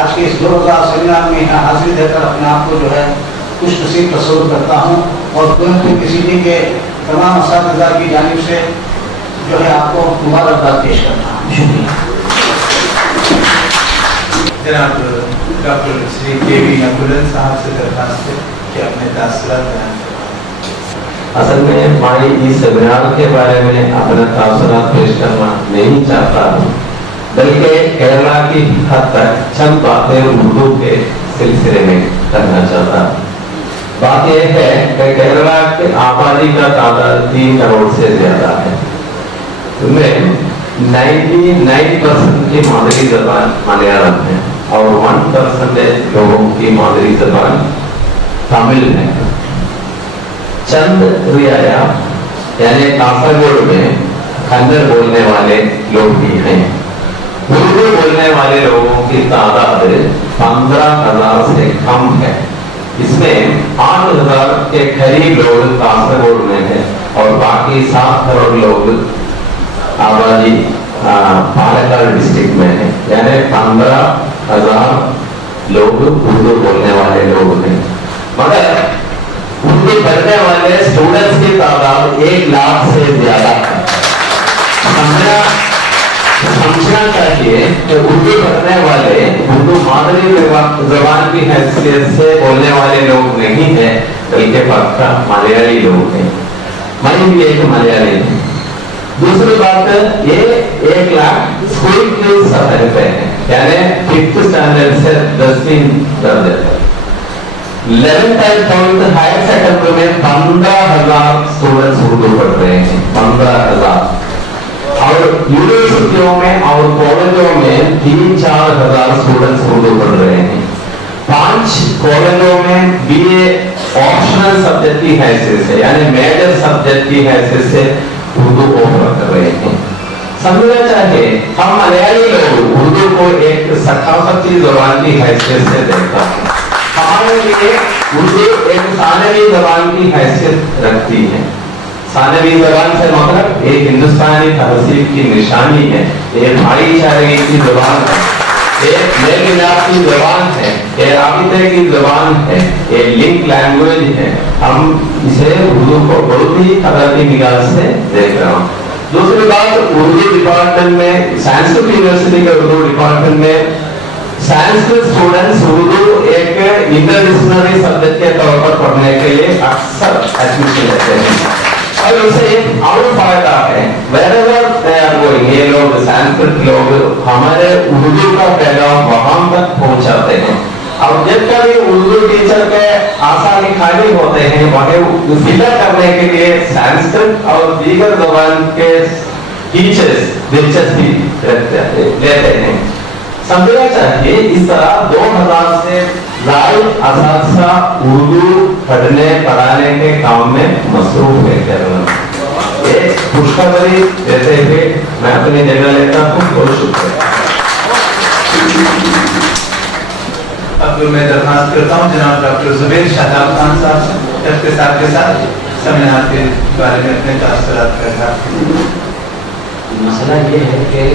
आज के इस 2 रोज़ा सेमिनार में यहाँ हाजिर देकर अपने आप को जो है खुश नसीब तस्वुर करता हूँ और यूनिवर्सिटी के तमाम असातिज़ा की जानिब से जो है आपको मुबारकबाद पेश करता हूँ। शुक्रिया। जनाब डॉक्टर श्री के.वी. नकुलन साहब से दरख्वास्त है कि अपने तासुरात बयान करें। असल में मैं इस सेमिनार के बारे में अपना तासुरात पेश करना नहीं चाहता, बल्कि केरला की हद तक चंद बातें उर्दू के सिलसिले में करना चाहता। बात यह है कि केरला की आबादी का तादाद 3 करोड़ से ज्यादा है। उनमें 99% की मादरी जबान मलयालम है और 1% लोगों की मादरी जबान तमिल है। चंद रियाया यानी कासरगोड में कन्नड़ बोलने वाले लोग भी हैं। उर्दू बोलने वाले लोगों की तादाद 15,000 से कम है। इसमें 8,000 के करीब लोग कासरगोड में है और बाकी 7 करोड़ लोग आबादी पालक्काड डिस्ट्रिक्ट में है, यानी 15,000 लोग उर्दू बोलने वाले लोग हैं। मगर उर्दू पढ़ने वाले स्टूडेंट्स की तादाद 1 लाख से ज्यादा है। समझना चाहिए कि उर्दू पढ़ने वाले उर्दू मादरी जबान की हैसियत से बोलने वाले लोग नहीं है, बल्कि पक्का मलयाली लोग हैं। मैं भी एक मलयाली हूँ। दूसरी बात, ये 1 लाख स्कूल की सतह पे है, यानी 5th स्टैंडर्ड से 10वीं दर्जे तक। 11th and 12th higher secondary में 15,000 स्टूडेंट्स उर्दू पढ़ रहे हैं। 15,000 और यूनिवर्सिटियों में और कॉलेजों में 3-4 हजार स्टूडेंट्स उर्दू पढ़ रहे हैं। 5 कॉलेजों में बीए ऑप्शनल सब्जेक्ट की हैसियत से, यानी मेजर सब्जेक्ट की हैसियत से उर्दू ऑफर कर रहे हैं। समझना चाहिए, हम मलयाली लोग उर्दू को एक सकाफती जबान की हैसियत से देखता है। हमारे लिए उर्दू एक सानवी जबान की हैसियत रखती है। ثانوی زبان سے مطلب ایک ہندوستانی تہذیب کی نشانی ہے، ایک بھائی چارے کی زبان ہے، ایک میل ملاپ کی زبان ہے، ایک رابطے کی زبان ہے، ایک لنک لینگویج ہے. ہم اسے اردو کو بہت ہی قدر کی نگاہ سے دیکھ رہے ہیں. دوسری بات، اردو ڈپارٹمنٹ میں سنسکرت یونیورسٹی کے اردو ڈپارٹمنٹ میں سنسکرت اسٹوڈنٹس اردو ایک انٹر ڈسپلنری سبجیکٹ کے طور پر پڑھنے کے لیے اکثر ایڈمیشن لیتے ہیں. اور اسے ایک اور فائدہ ہے، یہ لوگ سنسکرت لوگ ہمارے اردو کا پیغام وہاں تک پہنچاتے ہیں. اور جب کبھی اردو ٹیچر کے آسانی خالی ہوتے ہیں وہیں فل کرنے کے لیے سنسکرت اور دیگر زبان کے ٹیچرز دلچسپی لیتے ہیں. سمجھنا چاہیے اس طرح 2000 سے زائد اساتذہ اردو پڑھنے پڑھانے کے کام میں مصروف ہے. ایک خوشخبری دیتے ہوئے میں اپنی جگہ لیتا ہوں. بہت شکریہ. اب میں درخواست کرتا ہوں جناب ڈاکٹر زبیر شاداب خان صاحب سے اختصار کے ساتھ سیمینار کے بارے میں اپنے تاثرات کا اظہار کریں. مسئلہ یہ ہے کہ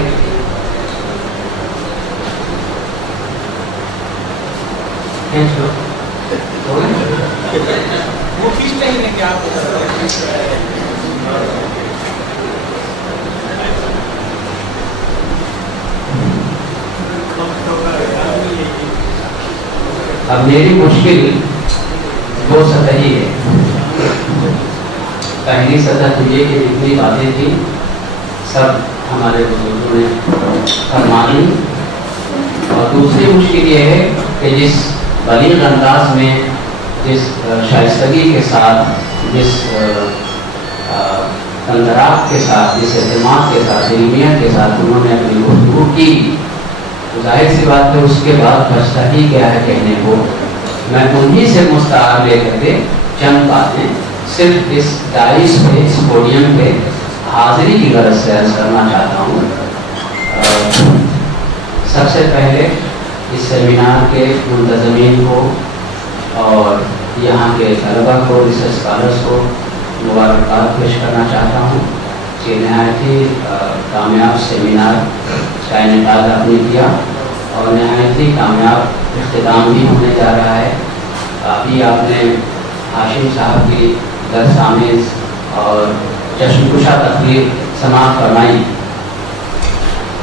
وہ کھینچتے ہی نہیں کہ آپ اب میری مشکل دو سطحی ہے. پہلی سطح تو یہ کہ جتنی باتیں تھیں سب ہمارے بزرگوں نے فرمانی، اور دوسری مشکل یہ ہے کہ جس بلیغ انداز میں، جس شائستگی کے ساتھ، جس اندراج کے ساتھ، جس اعتماد کے ساتھ، علمیت کے ساتھ انہوں نے اپنی گفتگو کی، ظاہر سی بات ہے اس کے بعد بچتا ہی کیا ہے کہنے کو. میں انہی سے مستعار لے کر کے چند باتیں صرف اس دائش پہ، اس پوڈیم پہ حاضری کی غرض سے عرض کرنا چاہتا ہوں. سب سے پہلے اس سیمینار کے منتظمین کو اور یہاں کے طلبہ کو، ریسرچ اسکالرس کو مبارکباد پیش کرنا چاہتا ہوں کہ نہایت ہی کامیاب سیمینار کا انعقاد آپ نے کیا اور نہایت ہی کامیاب اختتام بھی ہونے جا رہا ہے. ابھی آپ نے ہاشم صاحب کی درس آمیز اور جشن کشا تقریر سماعت فرمائی.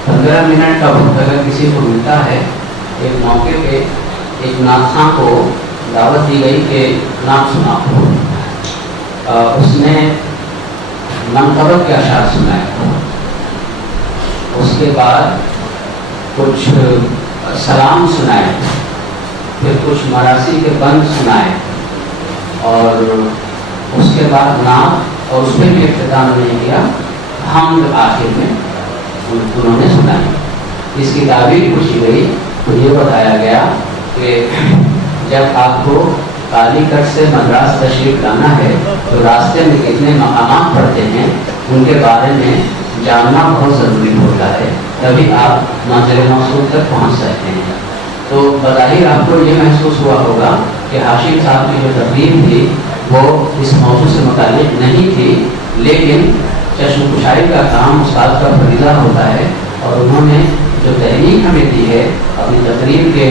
15 منٹ کا وقت اگر کسی کو ملتا ہے، ایک موقع پہ ایک نعت خواں کو دعوت دی گئی کہ نعت سنا ہو. اس نے منقبت کے اشعار سنائے، اس کے بعد کچھ سلام سنائے، پھر کچھ مراسی کے بند سنائے، اور اس کے بعد نعت، اور اس پہ بھی اختتام نہیں کیا، حمد آخر میں انہوں نے سنائی. اس کی تعبیر پوچھی گئی تو یہ بتایا گیا کہ جب آپ کو کالی کٹ سے مدراس تشریف لانا ہے تو راستے میں کتنے مقامات پڑتے ہیں ان کے بارے میں جاننا بہت ضروری ہوتا ہے، تبھی آپ منزل موصول تک پہنچ سکتے ہیں. تو بظاہر آپ کو یہ محسوس ہوا ہوگا کہ ہاشم صاحب کی جو تقریر تھی وہ اس موضوع سے متعلق نہیں تھی، لیکن چشم کشائی کا کام استاد کا فریضہ ہوتا ہے، اور انہوں نے جو تحریک ہمیں دی ہے اپنی تقریر کے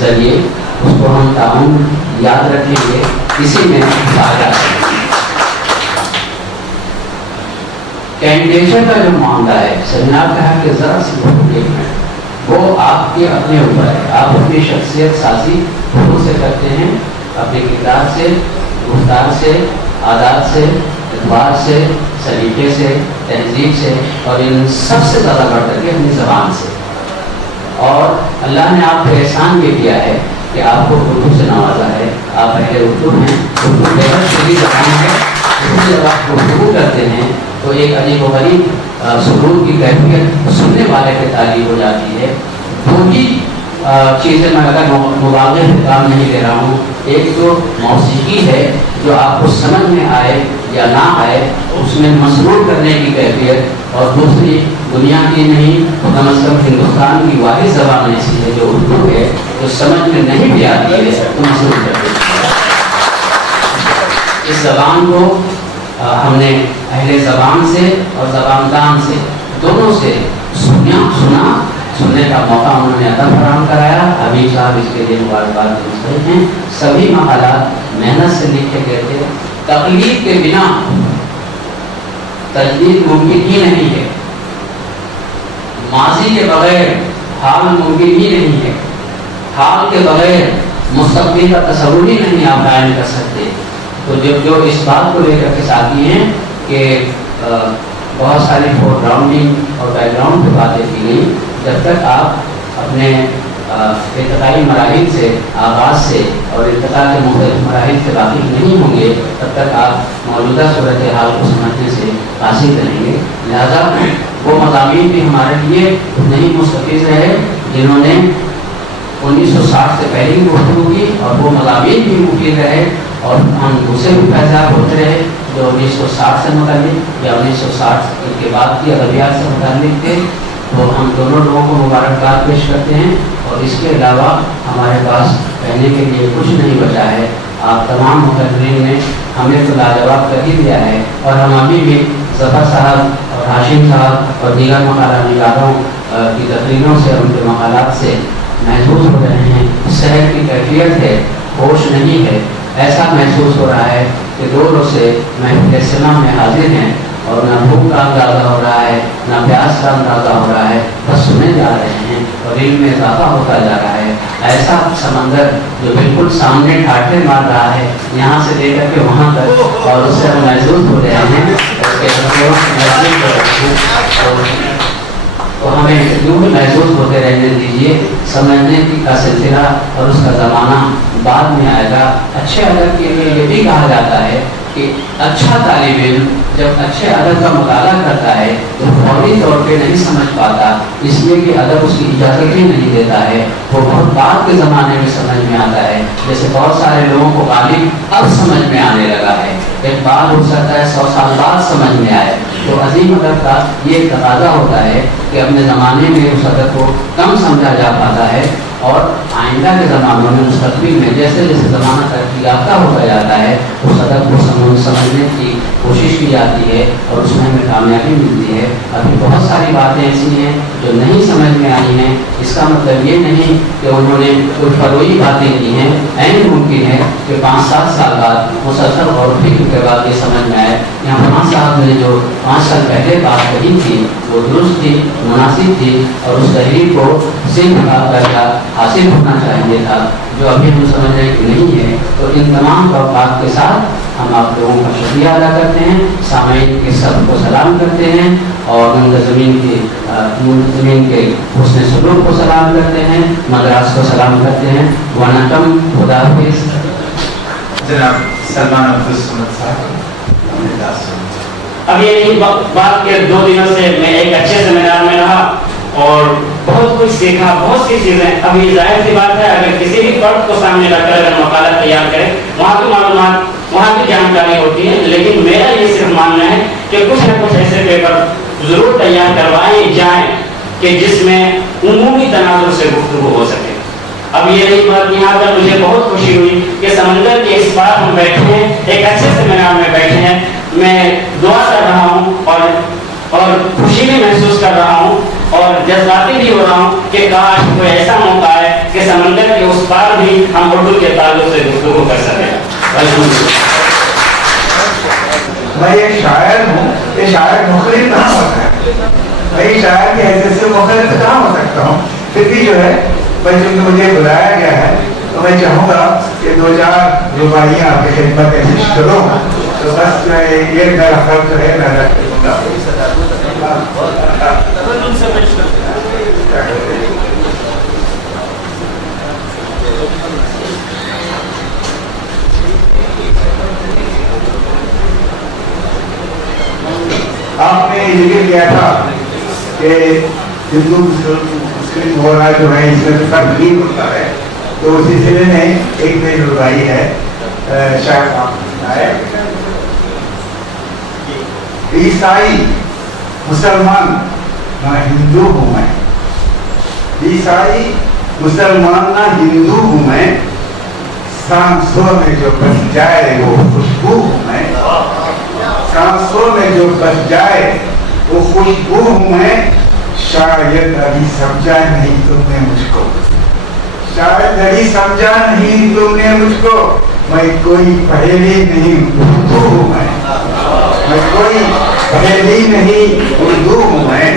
ذریعے اس کو ہم تعاون یاد رکھیں گے. اسی میں کینڈیڈیشن کا جو معاملہ ہے، سیمینار کا ہے کہ ذرا سی وہ آپ کے اپنے اوپر ہے. آپ اپنی شخصیت سازی خود سے کرتے ہیں، اپنے کردار سے، گفتار سے، عادات سے، اعتبار سے، سلیقے سے، تہذیب سے، اور ان سب سے زیادہ بڑھ کر کے اپنی زبان سے. اور اللہ نے آپ کو احسان یہ کیا ہے کہ آپ کو اردو سے نوازا ہے. آپ اہل اردو ہیں، اردو بہت شدید زبان ہے. اردو جب آپ گفتگو کرتے ہیں تو ایک عجیب و غریب سلوک کی کیفیت سننے والے کے تعلیم ہو جاتی ہے. دو ہی چیزیں میں اگر مبالغے سے کام نہیں لے رہا ہوں، ایک تو موسیقی ہے جو آپ کو سمجھ میں آئے یا نہ آئے اس میں مسرور کرنے کی کیفیت، اور دوسری دنیا کی نہیں کم از کم ہندوستان کی واحد زبان ایسی ہے جو اردو ہے، جو سمجھ میں نہیں بھی آتی ہے تو مسرور کرتے ہیں. اس زبان کو ہم نے اہل زبان سے اور زباندان سے دونوں سے سننے کا موقع انہوں نے عطا فراہم کرایا. حبیب صاحب اس کے لیے مبارکباد مستحق ہیں. سبھی مقالات محنت سے لکھے گئے تھے. تقلید کے بنا تجدید ممکن ہی نہیں ہے. ماضی کے بغیر حال ممکن ہی نہیں ہے. حال کے بغیر مستقبل کا تصور ہی نہیں آپ قائم کر سکتے. تو جو اس بات کو لے کر کے ساتھی ہیں کہ بہت ساری فور گراؤنڈنگ اور بیک گراؤنڈ پہ باتیں کی گئی. جب تک آپ اپنے ارتقائی مراحل سے آغاز سے اور ارتقاء کے مختلف مراحل سے واقف نہیں ہوں گے تب تک آپ موجودہ صورتحال کو سمجھنے سے حاصل کریں گے. لہذا وہ مضامین بھی ہمارے لیے نہیں مستفیض رہے جنہوں نے 1960 سے پہلے کی گفتگو کی, اور وہ مضامین بھی مفید رہے اور ہم دوسرے بھی فیضاب ہوتے رہے جو 1960 سے متعلق یا 1960 کے بعد کی ادبیات سے متعلق تھے. تو ہم دونوں لوگوں کو مبارکباد پیش کرتے ہیں, اور اس کے علاوہ ہمارے پاس کہنے کے لیے کچھ نہیں بچا ہے. آپ تمام مقررین نے ہمیں تو لاجواب کر ہی دیا ہے, اور ہم ابھی بھی ظفر صاحب اور ہاشم صاحب اور دیگر مقالہ نگاروں کی تقریروں سے اور ان کے مقالات سے محسوس ہو رہے ہیں. شہر کی کیفیت ہے, ہوش نہیں ہے. ایسا محسوس ہو رہا ہے کہ دو روز سے محفل اجتماع میں حاضر ہیں اور نہ بھوک کا اندازہ ہو رہا ہے نہ پیاس کا اندازہ ہو رہا ہے, بس سنے جا رہے ہیں اور علم میں اضافہ ہوتا جا رہا ہے. ایسا سمندر جو بالکل سامنے ٹھاٹھے مار رہا ہے یہاں سے لے کر کے وہاں تک, اور اس سے ہم محسوس ہو رہے ہیں تو ہمیں یوں بھی محسوس ہوتے رہنے دیجیے. سمجھنے کا سلسلہ اور اس کا زمانہ بعد میں آئے گا. اچھے ادب کے لیے یہ بھی کہا جاتا ہے کہ اچھا طالب علم جب اچھے ادب کا مطالعہ کرتا ہے تو فوری طور پہ نہیں سمجھ پاتا, اس لیے کہ ادب اس کی اجازت ہی نہیں دیتا ہے. وہ بہت بعد کے زمانے میں سمجھ میں آتا ہے. جیسے بہت سارے لوگوں کو غالب اب سمجھ میں آنے لگا ہے, ایک بعد ہو سکتا ہے 100 سال بعد سمجھ میں آئے. تو عظیم ادب کا یہ تقاضا ہوتا ہے کہ اپنے زمانے میں اس ادب کو کم سمجھا جا پاتا ہے, اور آئندہ کے زمانوں میں مستقبل میں جیسے جیسے زمانہ ترقی یافتہ ہوتا جاتا ہے اس ادب کو سمجھنے کی کوشش کی جاتی ہے اور اس میں ہمیں کامیابی ملتی ہے. ابھی بہت ساری باتیں ایسی ہیں جو نہیں سمجھ میں آئی ہیں. اس کا مطلب یہ نہیں کہ انہوں نے کوئی فروئی باتیں کی ہیں. عین ممکن ہے کہ 5-7 سال بعد مسلسل غور و فکر کے بعد یہ سمجھ میں آئے کہ ہمارا صاحب نے جو 5 سال پہلے بات کہی تھی وہ درست تھی, مناسب تھی, اور اس تحریر کو صرف درجہ حاصل ہونا چاہیے تھا جو ابھی ہم سمجھ رہے کہ نہیں ہے. تو ان تمام توقعات کے ساتھ ہم آپ لوگوں کا شکریہ ادا کرتے ہیں, سامعین کے سب کو سلام کرتے ہیں, اور منتظمین کے حسن سلوک کو سلام کرتے ہیں, مدراس کو سلام کرتے ہیں. ونکم, خدا حافظ. جناب سلمان عبدالصمد صاحب. اب یہ بات کے 2 دنوں سے میں ایک اچھے سیمینار میں رہا اور بہت کچھ سیکھا, بہت سی چیزیں. ابھی ظاہر سی بات ہے اگر کسی بھی فرد کو سامنے رکھ کر اگر مقالہ تیار کرے وہاں کی معلومات وہاں کی جانکاری ہوتی ہے, لیکن میرا یہ صرف ماننا ہے کہ کچھ نہ کچھ ایسے پیپر ضرور تیار کروائے جائیں کہ جس میں عمومی تناظر سے گفتگو ہو سکے. اب یہ رہی بات, یہاں پر مجھے بہت خوشی ہوئی کہ سمندر کے اس بار ہم بیٹھے ہیں, ایک اچھے سیمینار میں بیٹھے ہیں. میں دعا کر رہا ہوں اور خوشی بھی محسوس کر رہا ہوں اور جذباتی بھی ہو رہا ہوں کہ کاش کوئی ایسا موقع ہے کہ سمندر کے اس پار بھی ہم اردو کے تعلق سے گفتگو کر سکیں. میں ایک شاعر ہوں, یہ شاعر مخلص کہاں ہوتا ہے؟ میں شاعر کی حیثیت سے مخلص کہاں ہو سکتا ہوں؟ پھر بھی جو ہے بھائی چونکہ مجھے بلایا گیا ہے تو میں چاہوں گا کہ 2-4 رباعیاں آپ کی خدمت پیش کروں, تو بس جو ہے یہ میرا خرچ جو ہے میں رکھ دوں گا. آپ نے ذکر کیا تھا کہ ہندو مسلم ہو رہا جو ہے اس میں سب نہیں ہوتا ہے, تو اسی سلسلے میں ایک میری رباعی ہے شاید آپ ہے عیسائی مسلمان نہ ہندو ہوں میں, عیسائی مسلمان نہ ہندو ہوں میں, سانسوں میں جو بس جائے وہ خوشبو ہوں میں, सांसों में जो बच जाए वो खुशबू हूँ मैं, शायद अभी समझा नहीं तुमने मुझको, शायद अभी समझा नहीं तुमने मुझको, मैं कोई पहेली नहीं उर्दू हूँ मैं कोई पहेली नहीं उर्दू हूँ मैं।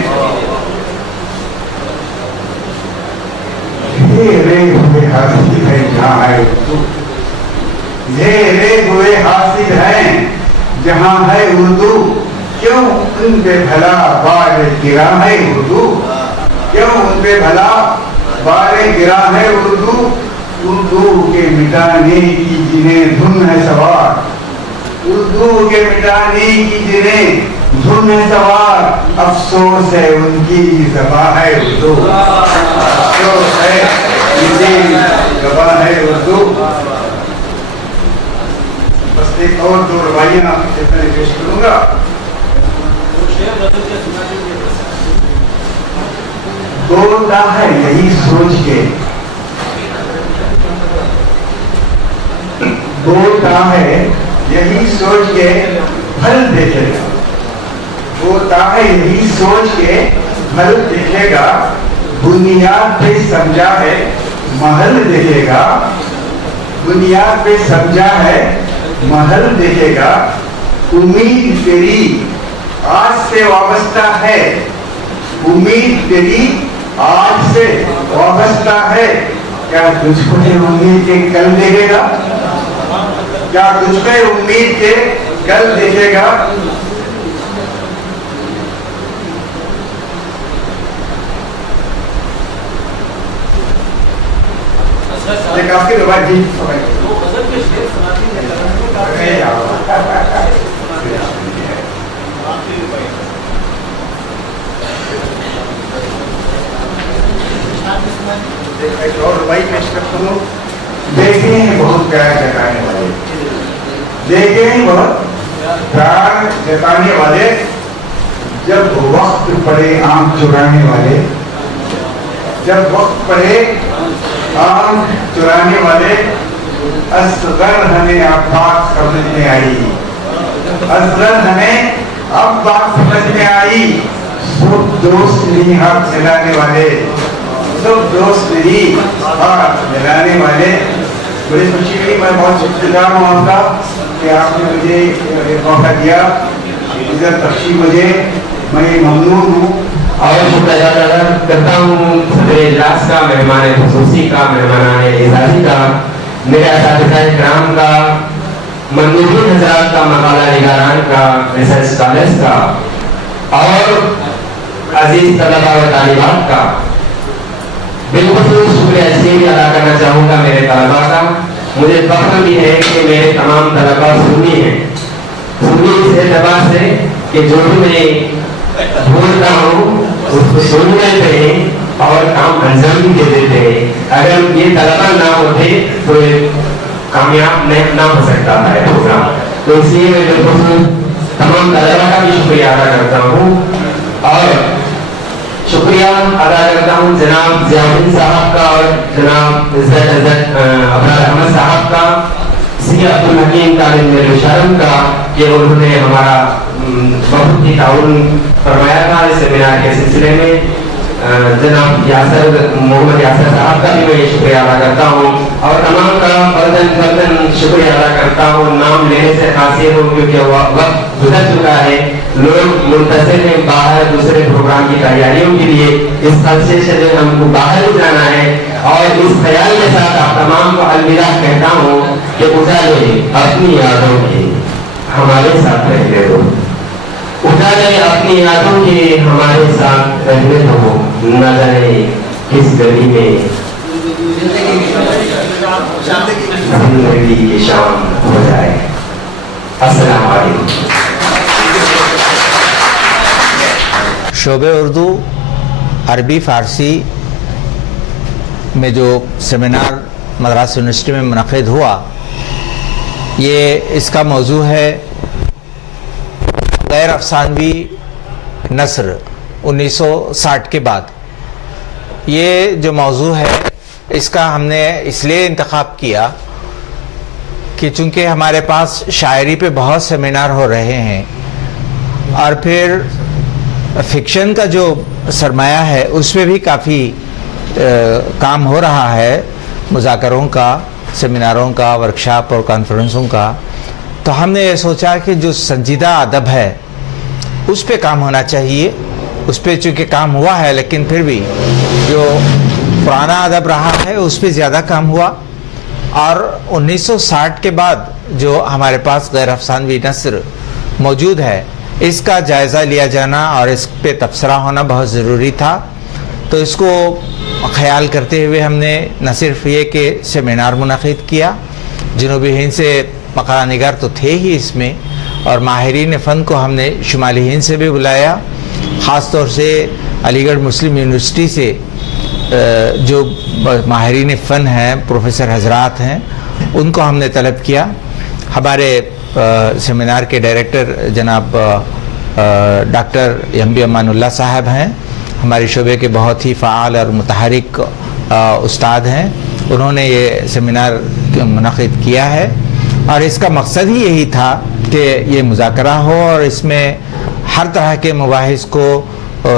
घेरे हुए हासिल है जहाँ है उर्दू, घेरे हुए हासिल है जहाँ है उर्दू, क्यों उन पे भला बार गिरा है उर्दू, क्यों उन पे भला बार गिरा है उर्दू, उर्दू के मिटाने की जिन्हें धुन है सवार, उर्दू के मिटाने की जिन्हें धुन है सवार, अफसोस है उनकी ज़बान है उर्दू, अफसोस है उनकी ज़बान है उर्दू। बस एक और दो रवाइयाँ आपके सामने पेश करूँगा। बोलता है यही सोच के, बोलता है यही सोच के फल देखेगा, बोलता है यही सोच के फल देखेगा, बुनियाद पे समझा है महल देखेगा, बुनियाद पे समझा है महल देखेगा, उम्मीद तेरी आज से वाबस्ता है, उम्मीद तेरी आज से वाबस्ता है, क्या तुझको ये उम्मीद के कल देखेगा, क्या तुझ पे उम्मीद के कल देखेगा। आपकी बात जी और भाई पेश करता हूँ। देखे हैं बहुत प्यार जताने वाले, देखे हैं बहुत प्यार जताने वाले, जब वक्त पड़े आंख चुराने वाले, जब वक्त पड़े आंख चुराने वाले, असगर हमें अब बात समझ में आई, असगर हमें अब बात समझ में आई, सब दोस्त नहीं हाथ मिलाने वाले, सब दोस्त नहीं हाथ मिलाने वाले। बड़ी खुशी हुई, मैं बहुत शुक्रगुजार हूँ आपका कि आपने मुझे ये मौका दिया, इज्जत बख्शी मुझे, मैं ममनून हूँ। और शुक्र अदा करता हूँ सदर इजलास का, मेहमान खुसूसी का, मेहमान एजाज़ी का, मेरे असातिज़ा इकराम का, मंदूबीन हज़रात का, मकाला निगारान का, रिसर्च स्कॉलर्स का, और अजीज तलबा व तालिबात का। बिल्कुल शुक्रिया इसलिए अदा करना चाहूँगा मेरे तलबा का। मुझे फख्र भी है कि मेरे तमाम तलबा सुन्नी हैं, सुन्नी इस एतबार से कि जो भी मैं बोलता हूँ उसको सुन लेते हैं और काम अंजाम भी दे देते हैं। अगर ये तलबा ना होते तो ये कामयाब ना हो सकता है प्रोग्राम। तो इसलिए मैं बिल्कुल तमाम तलबा का भी शुक्रिया अदा करता हूँ, और शुक्रिया अदा करता हूँ जनाब ज़ियाउद्दीन साहब का और जनाब इज़्ज़त अबरार अहमद साहब का, सी अब्दुल हकीम तालिब शर्म का, कि उन्होंने हमारा बहुत ही ताउन फरमाया था इस सेमिनार के सिलसिले में। जनाब यासर मोहम्मद यासर साहब का भी मैं शुक्रिया अदा करता हूँ, और तमाम का बर्तन शुक्रिया अदा करता हूँ। नाम लेने से हासिल हो क्योंकि वक्त गुजर चुका है, लोग मुंतज़िर हैं बाहर दूसरे प्रोग्राम की तैयारियों के लिए। इस खलसे से जो हमको बाहर ही जाना है, और इस ख्याल के साथ आप तमाम को अलविदा कहता हूँ कि उजाले अपनी यादों की हमारे साथ रहने दो, उजाले अपनी यादों के हमारे साथ रहने दो, न जाने किस गली में जिंदगी की शाम हो जाए। अस्सलाम वालेकुम। शोबे उर्दू अरबी फ़ारसी में जो सेमिनार मद्रास यूनिवर्सिटी में मुनक़िद हुआ, ये इसका मौजू है गैर अफसानवी नस्र 1960 के बाद। ये जो मौजू है इसका हमने इसलिए इंतखाब किया कि चूँकि हमारे पास शायरी पे बहुत सेमिनार हो रहे हैं اور پھر فکشن کا جو سرمایہ ہے اس میں بھی کافی کام ہو رہا ہے، مذاکروں کا، سیمیناروں کا، ورکشاپ اور کانفرنسوں کا. تو ہم نے یہ سوچا کہ جو سنجیدہ ادب ہے اس پہ کام ہونا چاہیے. اس پہ چونکہ کام ہوا ہے لیکن پھر بھی جو پرانا ادب رہا ہے اس پہ زیادہ کام ہوا. اور 1960 کے بعد جو ہمارے پاس غیر افسانوی نثر موجود ہے اس کا جائزہ لیا جانا اور اس پہ تبصرہ ہونا بہت ضروری تھا. تو اس کو خیال کرتے ہوئے ہم نے نہ صرف یہ کہ سیمینار منعقد کیا، جنوبی ہند سے مقالہ نگار تو تھے ہی اس میں، اور ماہرین فن کو ہم نے شمالی ہند سے بھی بلایا. خاص طور سے علی گڑھ مسلم یونیورسٹی سے جو ماہرین فن ہیں، پروفیسر حضرات ہیں، ان کو ہم نے طلب کیا. ہمارے سیمینار کے ڈائریکٹر جناب doctor M B Aman Ullah صاحب ہیں، ہمارے شعبے کے بہت ہی فعال اور متحرک استاد ہیں. انہوں نے یہ سیمینار منعقد کیا ہے اور اس کا مقصد ہی یہی تھا کہ یہ مذاکرہ ہو اور اس میں ہر طرح کے مباحث کو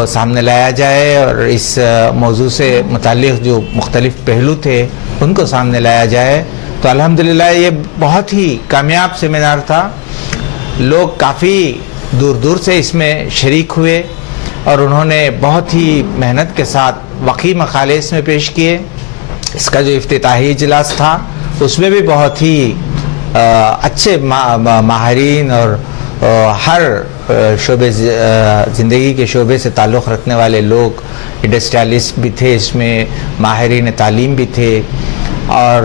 سامنے لایا جائے اور اس موضوع سے متعلق جو مختلف پہلو تھے ان کو سامنے لایا جائے. تو الحمدللہ یہ بہت ہی کامیاب سیمینار تھا. لوگ کافی دور دور سے اس میں شریک ہوئے اور انہوں نے بہت ہی محنت کے ساتھ وقی مقالے اس میں پیش کیے. اس کا جو افتتاحی اجلاس تھا اس میں بھی بہت ہی اچھے ماہرین اور ہر شعبے زندگی کے شعبے سے تعلق رکھنے والے لوگ، انڈسٹریالسٹ بھی تھے، اس میں ماہرین تعلیم بھی تھے اور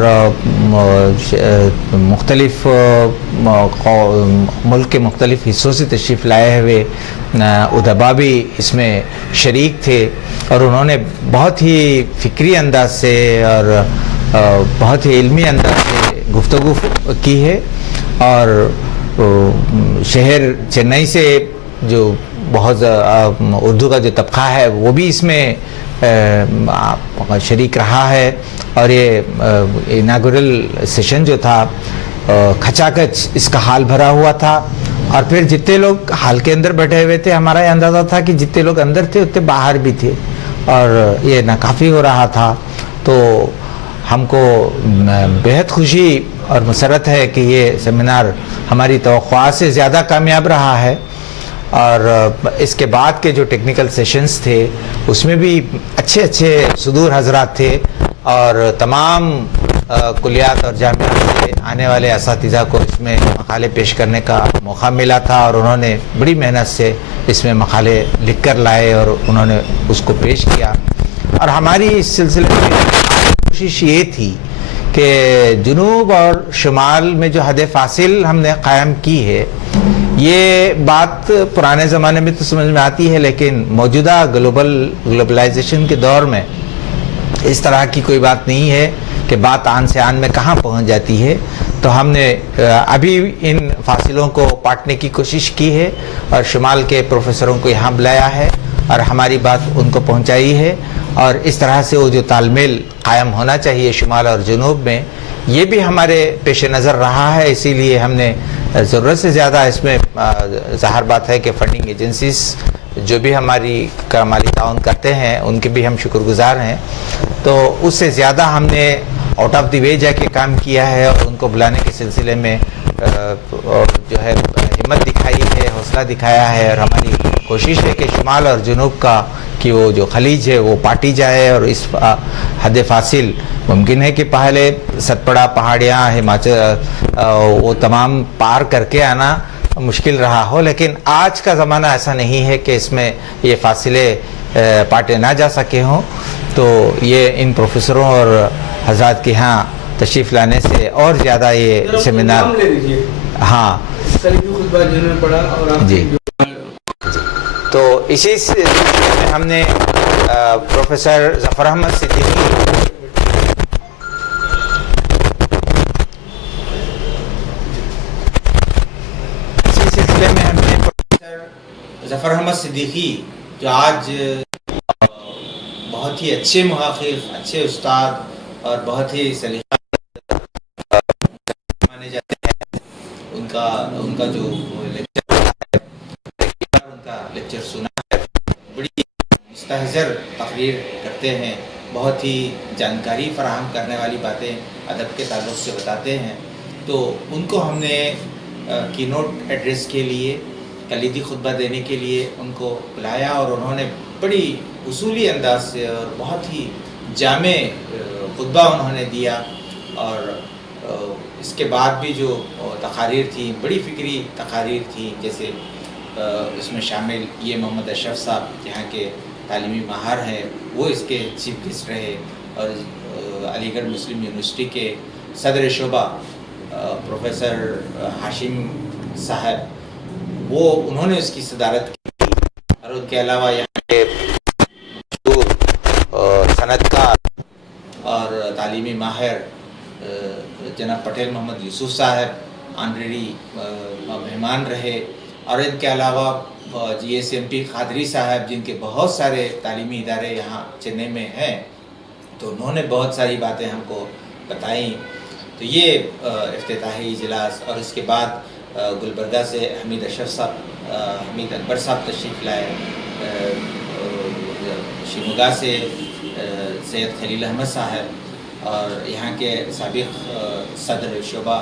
مختلف ملک کے مختلف حصوں سے تشریف لائے ہوئے ادبا بھی اس میں شریک تھے. اور انہوں نے بہت ہی فکری انداز سے اور بہت ہی علمی انداز سے گفتگو کی ہے. اور شہر چنئی سے جو بہت اردو کا جو طبقہ ہے وہ بھی اس میں شریک رہا ہے. اور یہ اناگورل سیشن جو تھا کھچا کچ اس کا حال بھرا ہوا تھا. اور پھر جتنے لوگ حال کے اندر بیٹھے ہوئے تھے ہمارا یہ اندازہ تھا کہ جتنے لوگ اندر تھے اتنے باہر بھی تھے اور یہ ناکافی ہو رہا تھا. تو ہم کو بہت خوشی اور مسرت ہے کہ یہ سیمینار ہماری توقعات سے زیادہ کامیاب رہا ہے. اور اس کے بعد کے جو ٹیکنیکل سیشنز تھے اس میں بھی اچھے اچھے صدور حضرات تھے اور تمام کلیات اور جامعات سے آنے والے اساتذہ کو اس میں مقالے پیش کرنے کا موقع ملا تھا اور انہوں نے بڑی محنت سے اس میں مقالے لکھ کر لائے اور انہوں نے اس کو پیش کیا. اور ہماری اس سلسلے میں کوشش یہ تھی کہ جنوب اور شمال میں جو حد فاصل ہم نے قائم کی ہے، یہ بات پرانے زمانے میں تو سمجھ میں آتی ہے لیکن موجودہ گلوبلائزیشن کے دور میں اس طرح کی کوئی بات نہیں ہے کہ بات آن سے آن میں کہاں پہنچ جاتی ہے. تو ہم نے ابھی ان فاصلوں کو پاٹنے کی کوشش کی ہے اور شمال کے پروفیسروں کو یہاں بلایا ہے اور ہماری بات ان کو پہنچائی ہے. اور اس طرح سے وہ جو تال میل قائم ہونا چاہیے شمال اور جنوب میں، یہ بھی ہمارے پیش نظر رہا ہے. اسی لیے ہم نے ضرورت سے زیادہ اس میں ظاہر بات ہے کہ فنڈنگ ایجنسیز جو بھی ہماری مالی تعاون کرتے ہیں ان کے بھی ہم شکر گزار ہیں. تو اس سے زیادہ ہم نے آؤٹ آف دی وے جا کے کام کیا ہے اور ان کو بلانے کے سلسلے میں جو ہے ہمت دکھائی ہے، حوصلہ دکھایا ہے. اور ہماری کوشش ہے کہ شمال اور جنوب کا کہ وہ جو خلیج ہے وہ پاٹی جائے اور اس حد فاصل ممکن ہے کہ پہلے ستپڑا پہاڑیاں ہماچل وہ تمام پار کر کے آنا مشکل رہا ہو، لیکن آج کا زمانہ ایسا نہیں ہے کہ اس میں یہ فاصلے پاٹے نہ جا سکے ہوں. تو یہ ان پروفیسروں اور حضرات کے ہاں تشریف لانے سے اور زیادہ یہ سیمینار ہاں جی. تو اسی سلسلے میں ہم نے پروفیسر ظفر احمد صدیقی ظفر احمد صدیقی جو آج بہت ہی اچھے محقق، اچھے استاد اور بہت ہی سلیقہ مانے جاتے ہیں، ان کا جو لیکچر ہے لیکچر سنا ہے. بڑی مستحضر تقریر کرتے ہیں, بہت ہی جانکاری فراہم کرنے والی باتیں ادب کے تعلق سے بتاتے ہیں. تو ان کو ہم نے کی نوٹ ایڈریس کے لیے, کلیدی خطبہ دینے کے لیے ان کو بلایا, اور انہوں نے بڑی اصولی انداز سے اور بہت ہی جامع خطبہ انہوں نے دیا. اور اس کے بعد بھی جو تقاریر تھیں, بڑی فکری تقاریر تھیں, جیسے اس میں شامل یہ محمد اشرف صاحب یہاں کے تعلیمی ماہر ہیں, وہ اس کے چیف گیسٹ رہے, اور علی گڑھ مسلم یونیورسٹی کے صدر شعبہ پروفیسر ہاشم صاحب, وہ انہوں نے اس کی صدارت کی. اور ان کے علاوہ یہاں کے صنعت کار اور تعلیمی ماہر جناب پٹیل محمد یوسف صاحب آنریری مہمان رہے. اور ان کے علاوہ جی ایس ایم پی قادری صاحب, جن کے بہت سارے تعلیمی ادارے یہاں چنئی میں ہیں, تو انہوں نے بہت ساری باتیں ہم کو بتائیں. تو یہ افتتاحی اجلاس. اور اس کے بعد گلبرگہ سے حمید اشرف صاحب, حمید اکبر صاحب تشریف لائے, شیموگا سے سید خلیل احمد صاحب, اور یہاں کے سابق صدر شعبہ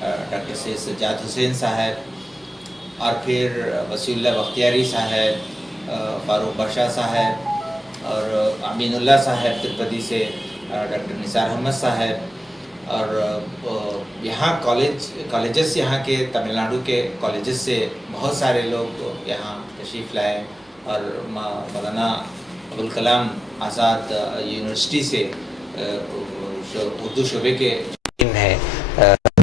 ڈاکٹر سید سجاد حسین صاحب, اور پھر وسیع اللہ بختیاری صاحب, فاروق بادشاہ صاحب, اور امین اللہ صاحب تروپتی سے ڈاکٹر نثار احمد صاحب. اور یہاں کالجز یہاں کے تمل ناڈو کے کالجز سے بہت سارے لوگ یہاں تشریف لائے, اور مولانا ابوالکلام آزاد یونیورسٹی سے اردو شعبے کے ہیں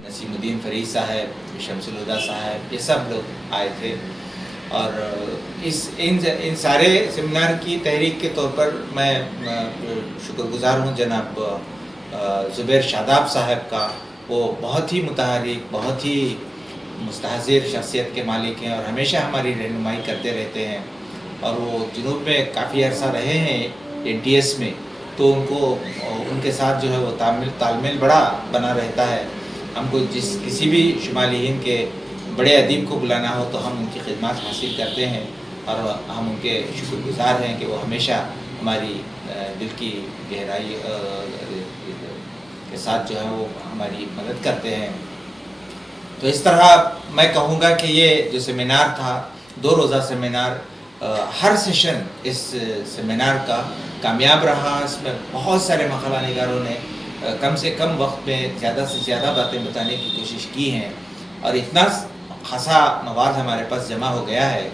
نسیم الدین فرید صاحب, شمس الہدا صاحب, یہ سب لوگ آئے تھے. اور ان سارے سیمینار کی تحریک کے طور پر میں شکر گزار ہوں جناب زبیر شاداب صاحب کا. وہ بہت ہی متحرک, بہت ہی مستحضر شخصیت کے مالک ہیں, اور ہمیشہ ہماری رہنمائی کرتے رہتے ہیں. اور وہ جنوب میں کافی عرصہ رہے ہیں NTS میں, تو ان کے ساتھ جو ہے وہ تال میل بڑا بنا رہتا ہے. ہم کو کسی بھی شمالی ہند کے بڑے ادیب کو بلانا ہو تو ہم ان کی خدمات حاصل کرتے ہیں, اور ہم ان کے شکر گزار ہیں کہ وہ ہمیشہ ہماری دل کی گہرائی کے ساتھ جو ہے وہ ہماری مدد کرتے ہیں. تو اس طرح میں کہوں گا کہ یہ جو سیمینار تھا, 2 روزہ سیمینار, ہر سیشن اس سیمینار کا کامیاب رہا. اس میں بہت سارے مقالہ نگاروں نے کم سے کم وقت میں زیادہ سے زیادہ باتیں بتانے کی کوشش کی ہیں, اور اتنا خاصا مواد ہمارے پاس جمع ہو گیا ہے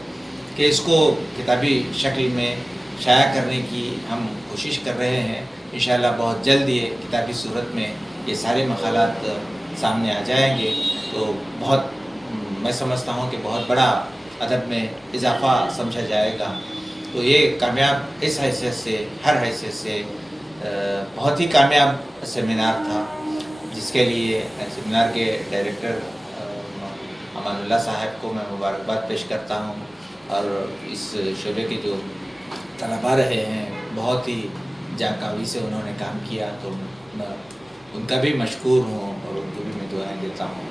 کہ اس کو کتابی شکل میں شائع کرنے کی ہم کوشش کر رہے ہیں. انشاءاللہ بہت جلد یہ کتابی صورت میں یہ سارے مقالات سامنے آ جائیں گے. تو بہت میں سمجھتا ہوں کہ بہت بڑا ادب میں اضافہ سمجھا جائے گا. تو یہ کامیاب اس حیثیت سے, ہر حیثیت سے بہت ہی کامیاب سیمینار تھا, جس کے لیے سیمینار کے ڈائریکٹر امان اللہ صاحب کو میں مبارکباد پیش کرتا ہوں. اور اس شعبے کے جو طلباء رہے ہیں بہت ہی جانکاوی سے انہوں نے کام کیا, تو میں ان کا بھی مشکور ہوں اور ان کو بھی میں دعائیں دیتا ہوں.